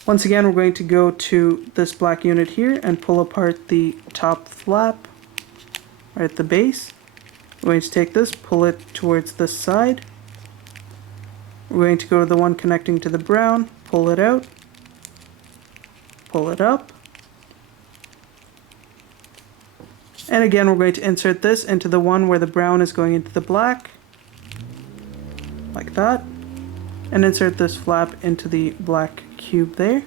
Once again, we're going to go to this black unit here and pull apart the top flap right at the base. We're going to take this, pull it towards this side. We're going to go to the one connecting to the brown, pull it out, pull it up. And again, we're going to insert this into the one where the brown is going into the black, like that. And insert this flap into the black cube there.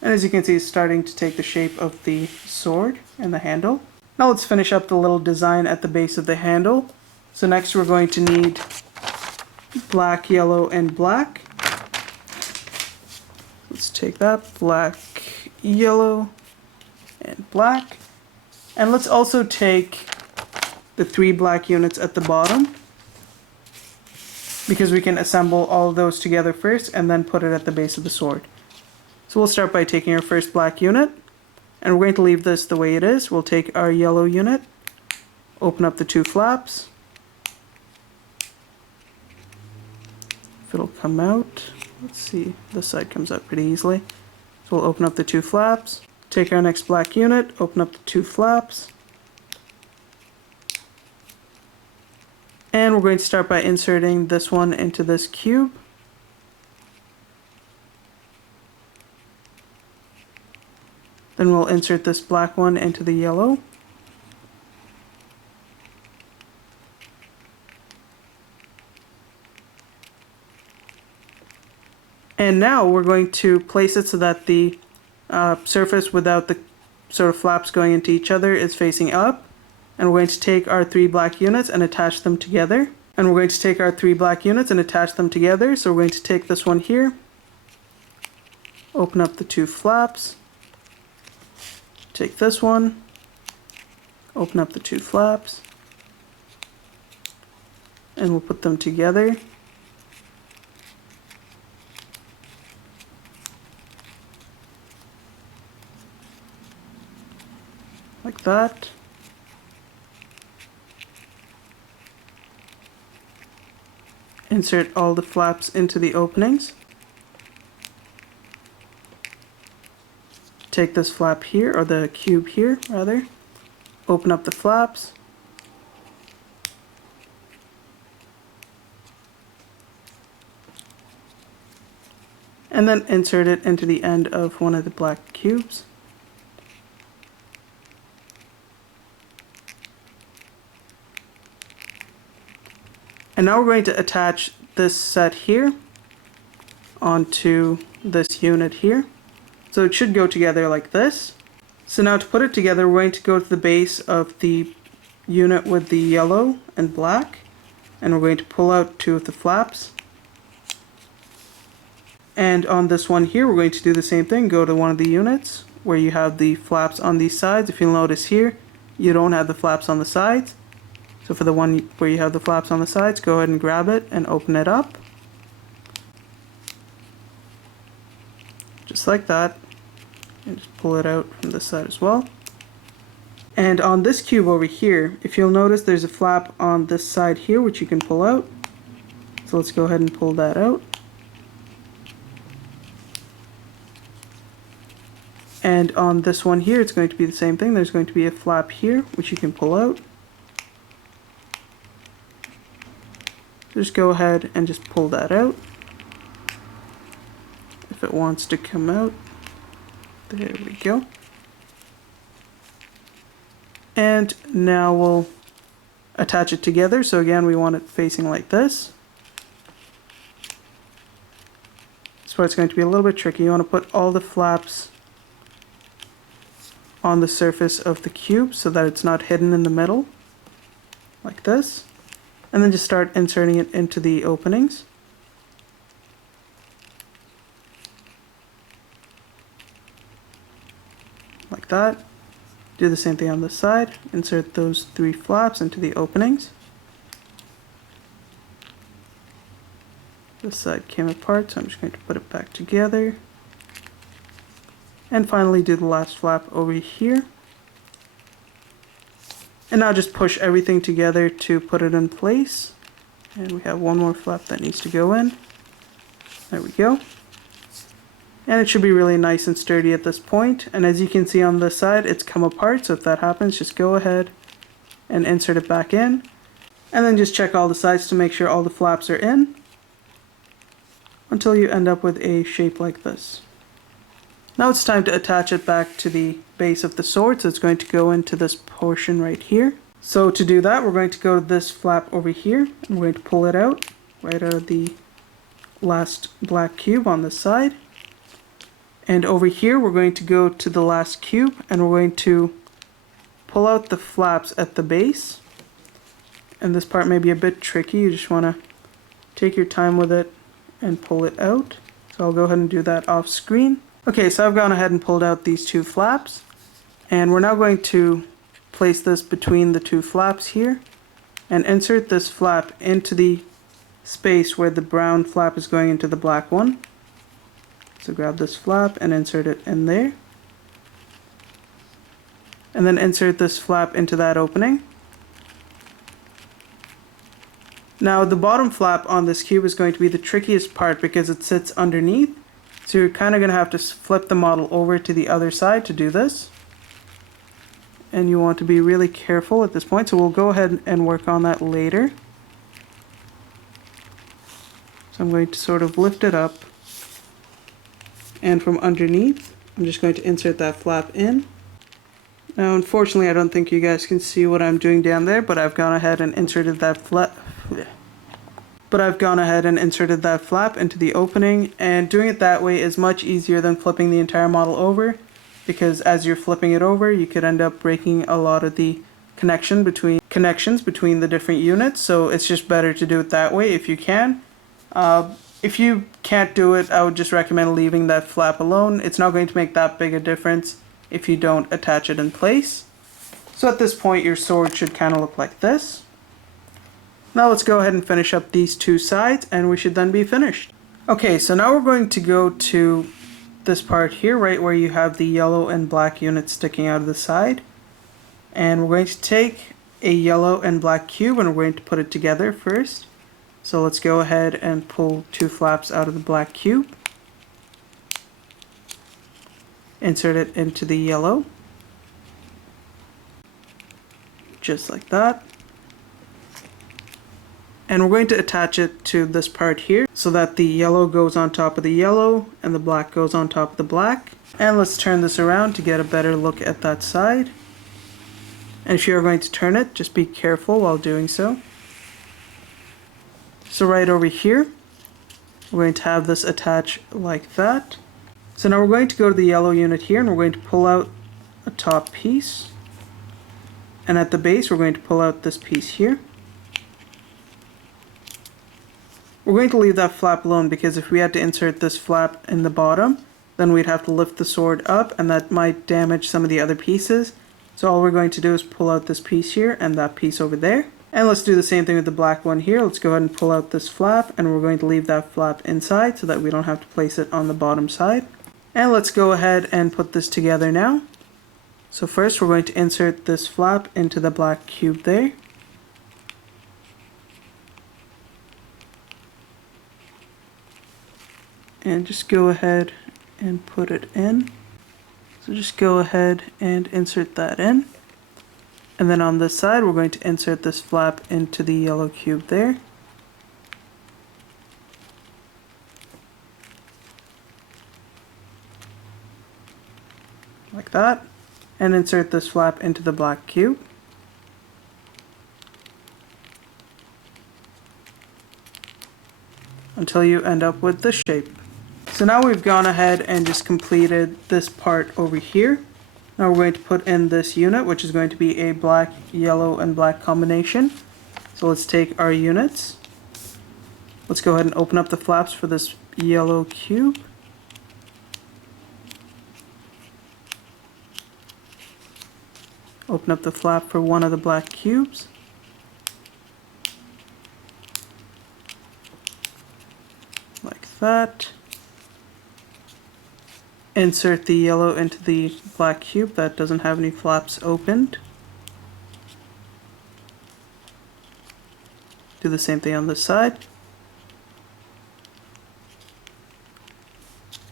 And as you can see, it's starting to take the shape of the sword and the handle. Now let's finish up the little design at the base of the handle. So next we're going to need black, yellow, and black. Let's take that, black, yellow, and black. And let's also take the 3 black units at the bottom, because we can assemble all of those together first and then put it at the base of the sword. So we'll start by taking our first black unit, and we're going to leave this the way it is. We'll take our yellow unit, open up the 2 flaps. If it'll come out, let's see, this side comes out pretty easily. So we'll open up the 2 flaps, take our next black unit, open up the 2 flaps, and we're going to start by inserting this one into this cube. Then we'll insert this black one into the yellow. And now we're going to place it so that the surface without the sort of flaps going into each other is facing up. And we're going to take our 3 black units and attach them together. So we're going to take this one here, open up the 2 flaps, take this one, open up the 2 flaps, and we'll put them together. Like that. Insert all the flaps into the openings. Take this flap here, or the cube here rather, open up the flaps, and then insert it into the end of one of the black cubes. And now we're going to attach this set here onto this unit here. So it should go together like this. So now to put it together, we're going to go to the base of the unit with the yellow and black, and we're going to pull out 2 of the flaps. And on this one here, we're going to do the same thing. Go to one of the units where you have the flaps on these sides. If you'll notice here, you don't have the flaps on the sides. So for the one where you have the flaps on the sides, go ahead and grab it and open it up. Just like that. And just pull it out from this side as well. And on this cube over here, if you'll notice, there's a flap on this side here which you can pull out. So let's go ahead and pull that out. And on this one here, it's going to be the same thing. There's going to be a flap here which you can pull out. Just go ahead and just pull that out if it wants to come out. There we go. And now we'll attach it together. So again, we want it facing like this. That's why it's going to be a little bit tricky. You want to put all the flaps on the surface of the cube so that it's not hidden in the middle, like this. And then just start inserting it into the openings. Like that. Do the same thing on this side. Insert those 3 flaps into the openings. This side came apart, so I'm just going to put it back together. And finally do the last flap over here. And now just push everything together to put it in place. And we have one more flap that needs to go in. There we go. And it should be really nice and sturdy at this point. And as you can see on this side, it's come apart. So if that happens, just go ahead and insert it back in. And then just check all the sides to make sure all the flaps are in, until you end up with a shape like this. Now it's time to attach it back to the base of the sword. So it's going to go into this portion right here. So to do that, we're going to go to this flap over here, and we're going to pull it out, right out of the last black cube on this side. And over here, we're going to go to the last cube, and we're going to pull out the flaps at the base. And this part may be a bit tricky. You just want to take your time with it and pull it out. So I'll go ahead and do that off screen. Okay, so I've gone ahead and pulled out these 2 flaps. And we're now going to place this between the two flaps here and insert this flap into the space where the brown flap is going into the black one. So grab this flap and insert it in there. And then insert this flap into that opening. Now the bottom flap on this cube is going to be the trickiest part because it sits underneath. So you're kind of going to have to flip the model over to the other side to do this. And you want to be really careful at this point, so we'll go ahead and work on that later. So I'm going to sort of lift it up, and from underneath I'm just going to insert that flap in. Now unfortunately I don't think you guys can see what I'm doing down there, but I've gone ahead and inserted that flap into the opening, and doing it that way is much easier than flipping the entire model over, because as you're flipping it over you could end up breaking a lot of the connections between the different units, so it's just better to do it that way if you can. If you can't do it, I would just recommend leaving that flap alone. It's not going to make that big a difference if you don't attach it in place. So at this point your sword should kind of look like this. Now let's go ahead and finish up these two sides and we should then be finished. Okay, so now we're going to go to this part here, right where you have the yellow and black units sticking out of the side. And we're going to take a yellow and black cube and we're going to put it together first. So let's go ahead and pull two flaps out of the black cube. Insert it into the yellow. Just like that. And we're going to attach it to this part here so that the yellow goes on top of the yellow and the black goes on top of the black. And let's turn this around to get a better look at that side. And if you're going to turn it, just be careful while doing so. So right over here, we're going to have this attach like that. So now we're going to go to the yellow unit here and we're going to pull out a top piece. And at the base, we're going to pull out this piece here. We're going to leave that flap alone because if we had to insert this flap in the bottom, then we'd have to lift the sword up and that might damage some of the other pieces. So all we're going to do is pull out this piece here and that piece over there. And let's do the same thing with the black one here. Let's go ahead and pull out this flap and we're going to leave that flap inside so that we don't have to place it on the bottom side. And let's go ahead and put this together now. So first we're going to insert this flap into the black cube there. And just go ahead and put it in. So just go ahead and insert that in. And then on this side, we're going to insert this flap into the yellow cube there. Like that. And insert this flap into the black cube. Until you end up with this shape. So now we've gone ahead and just completed this part over here. Now we're going to put in this unit, which is going to be a black, yellow, and black combination. So let's take our units. Let's go ahead and open up the flaps for this yellow cube. Open up the flap for one of the black cubes. Like that. Insert the yellow into the black cube that doesn't have any flaps opened. Do the same thing on this side.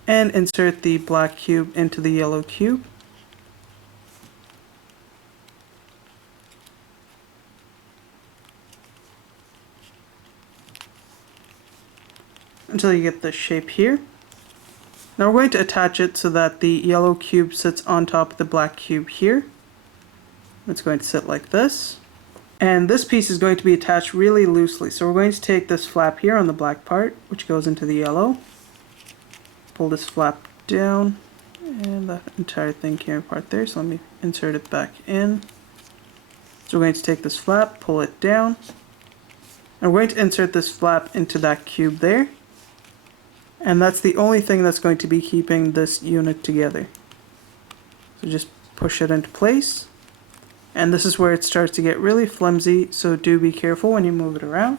And insert the black cube into the yellow cube. Until you get this shape here. Now we're going to attach it so that the yellow cube sits on top of the black cube here. It's going to sit like this. And this piece is going to be attached really loosely. So we're going to take this flap here on the black part, which goes into the yellow. Pull this flap down, and that entire thing came apart there. So let me insert it back in. So we're going to take this flap, pull it down. And we're going to insert this flap into that cube there. And that's the only thing that's going to be keeping this unit together. So just push it into place. And this is where it starts to get really flimsy, so do be careful when you move it around.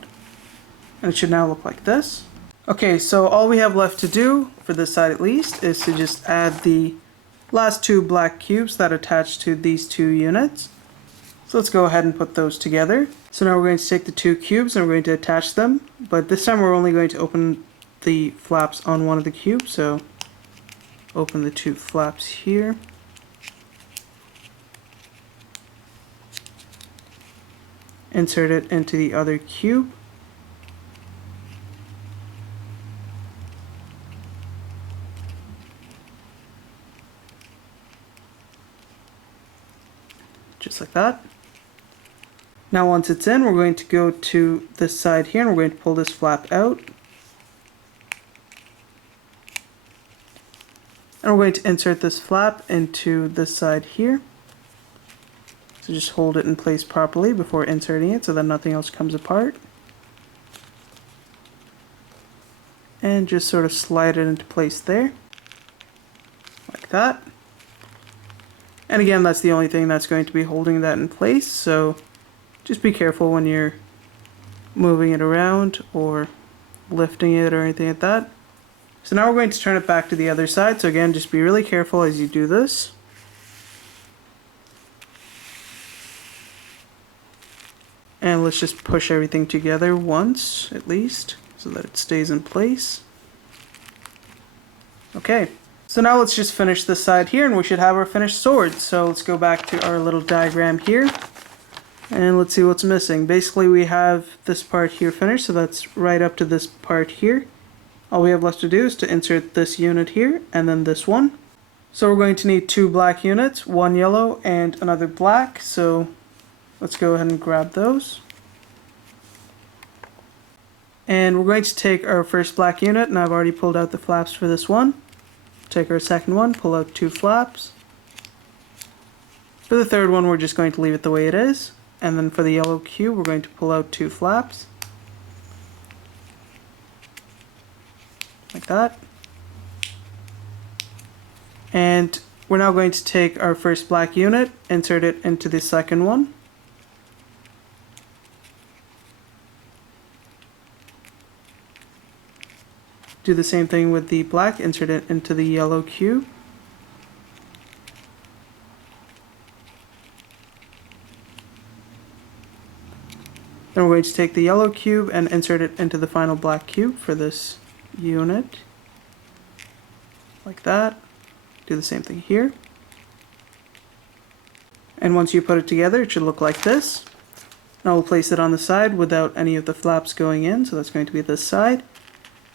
And it should now look like this. Okay, so all we have left to do, for this side at least, is to just add the last two black cubes that attach to these two units. So let's go ahead and put those together. So now we're going to take the two cubes and we're going to attach them, but this time we're only going to open the flaps on one of the cubes, so open the two flaps here. Insert it into the other cube. Just like that. Now once it's in, we're going to go to this side here and we're going to pull this flap out. And we're going to insert this flap into this side here. So just hold it in place properly before inserting it so that nothing else comes apart. And just sort of slide it into place there. Like that. And again, that's the only thing that's going to be holding that in place, so just be careful when you're moving it around or lifting it or anything like that. So now we're going to turn it back to the other side, so again, just be really careful as you do this. And let's just push everything together once, at least, so that it stays in place. Okay. So now let's just finish this side here and we should have our finished sword. So let's go back to our little diagram here and let's see what's missing. Basically we have this part here finished, so that's right up to this part here. All we have left to do is to insert this unit here and then this one. So we're going to need two black units, one yellow and another black. So let's go ahead and grab those. And we're going to take our first black unit, and I've already pulled out the flaps for this one. Take our second one, pull out two flaps. For the third one, we're just going to leave it the way it is. And then for the yellow cube, we're going to pull out two flaps. Like that. And we're now going to take our first black unit, insert it into the second one. Do the same thing with the black, insert it into the yellow cube. Then we're going to take the yellow cube and insert it into the final black cube for this unit. Like that. Do the same thing here. And once you put it together, it should look like this. Now we'll place it on the side without any of the flaps going in, so that's going to be this side.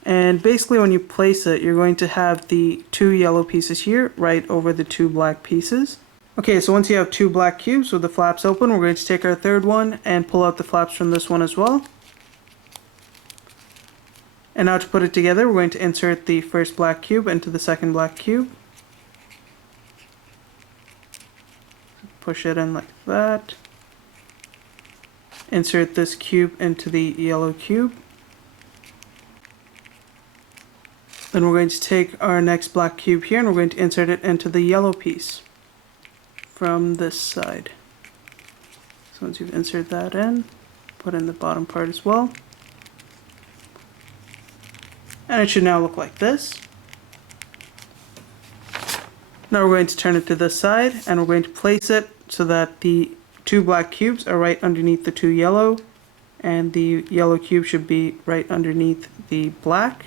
And basically when you place it, you're going to have the two yellow pieces here right over the two black pieces. Okay, so once you have two black cubes with the flaps open, we're going to take our third one and pull out the flaps from this one as well. And now to put it together, we're going to insert the first black cube into the second black cube. Push it in like that. Insert this cube into the yellow cube. Then we're going to take our next black cube here and we're going to insert it into the yellow piece from this side. So once you've inserted that in, put in the bottom part as well. And it should now look like this. Now we're going to turn it to this side and we're going to place it so that the two black cubes are right underneath the two yellow, and the yellow cube should be right underneath the black.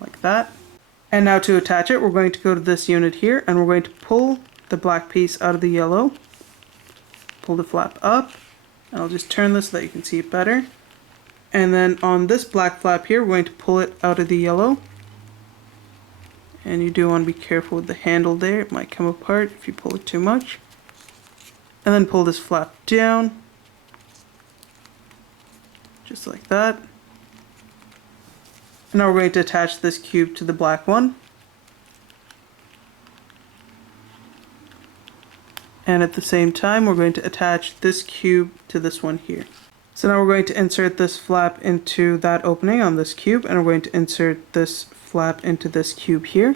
Like that. And now to attach it, we're going to go to this unit here and we're going to pull the black piece out of the yellow. Pull the flap up, and I'll just turn this so that you can see it better. And then on this black flap here, we're going to pull it out of the yellow. And you do want to be careful with the handle there, it might come apart if you pull it too much. And then pull this flap down, just like that. Now we're going to attach this cube to the black one. And at the same time, we're going to attach this cube to this one here. So now we're going to insert this flap into that opening on this cube, and we're going to insert this flap into this cube here.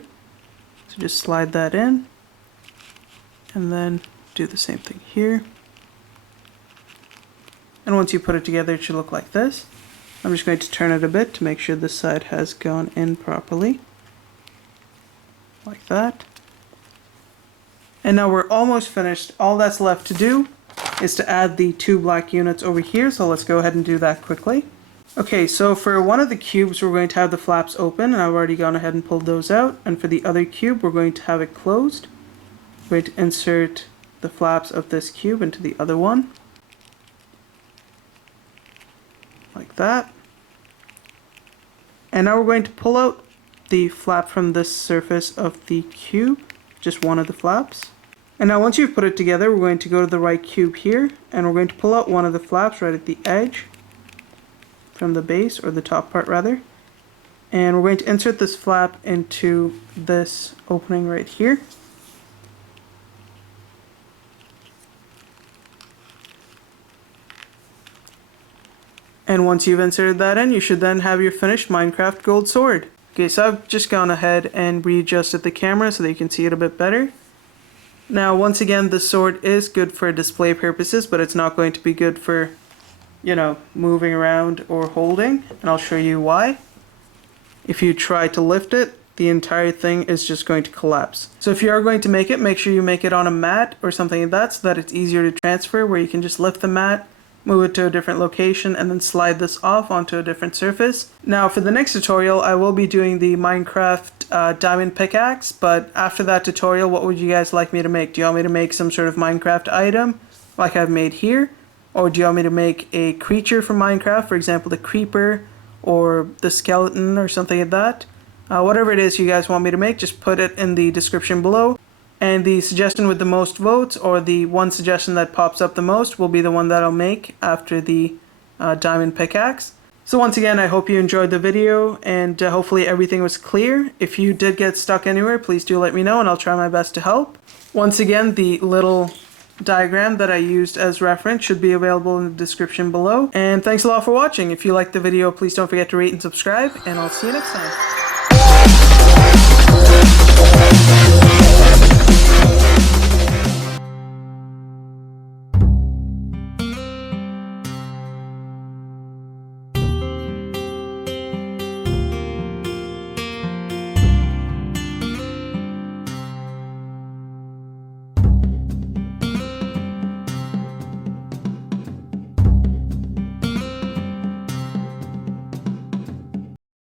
So just slide that in. And then do the same thing here. And once you put it together, it should look like this. I'm just going to turn it a bit to make sure this side has gone in properly. Like that. And now we're almost finished. All that's left to do is to add the 2 black units over here, so let's go ahead and do that quickly. Okay, so for one of the cubes we're going to have the flaps open, and I've already gone ahead and pulled those out. And for the other cube we're going to have it closed. We're going to insert the flaps of this cube into the other one. Like that. And now we're going to pull out the flap from this surface of the cube, just one of the flaps. And now once you've put it together, we're going to go to the right cube here, and we're going to pull out one of the flaps right at the edge from the base, or the top part rather. And we're going to insert this flap into this opening right here. And once you've inserted that in, you should then have your finished Minecraft gold sword. Okay, so I've just gone ahead and readjusted the camera so that you can see it a bit better. Now, once again, the sword is good for display purposes, but it's not going to be good for, you know, moving around or holding. And I'll show you why. If you try to lift it, the entire thing is just going to collapse. So if you are going to make it, make sure you make it on a mat or something like that so that it's easier to transfer, where you can just lift the mat, move it to a different location, and then slide this off onto a different surface. Now for the next tutorial, I will be doing the Minecraft diamond pickaxe, but after that tutorial, what would you guys like me to make? Do you want me to make some sort of Minecraft item like I've made here? Or do you want me to make a creature from Minecraft, for example the creeper or the skeleton or something like that? Whatever it is you guys want me to make, just put it in the description below. And the suggestion with the most votes, or the one suggestion that pops up the most, will be the one that I'll make after the diamond pickaxe. So once again, I hope you enjoyed the video, and hopefully everything was clear. If you did get stuck anywhere, please do let me know, and I'll try my best to help. Once again, the little diagram that I used as reference should be available in the description below. And thanks a lot for watching. If you liked the video, please don't forget to rate and subscribe, and I'll see you next time.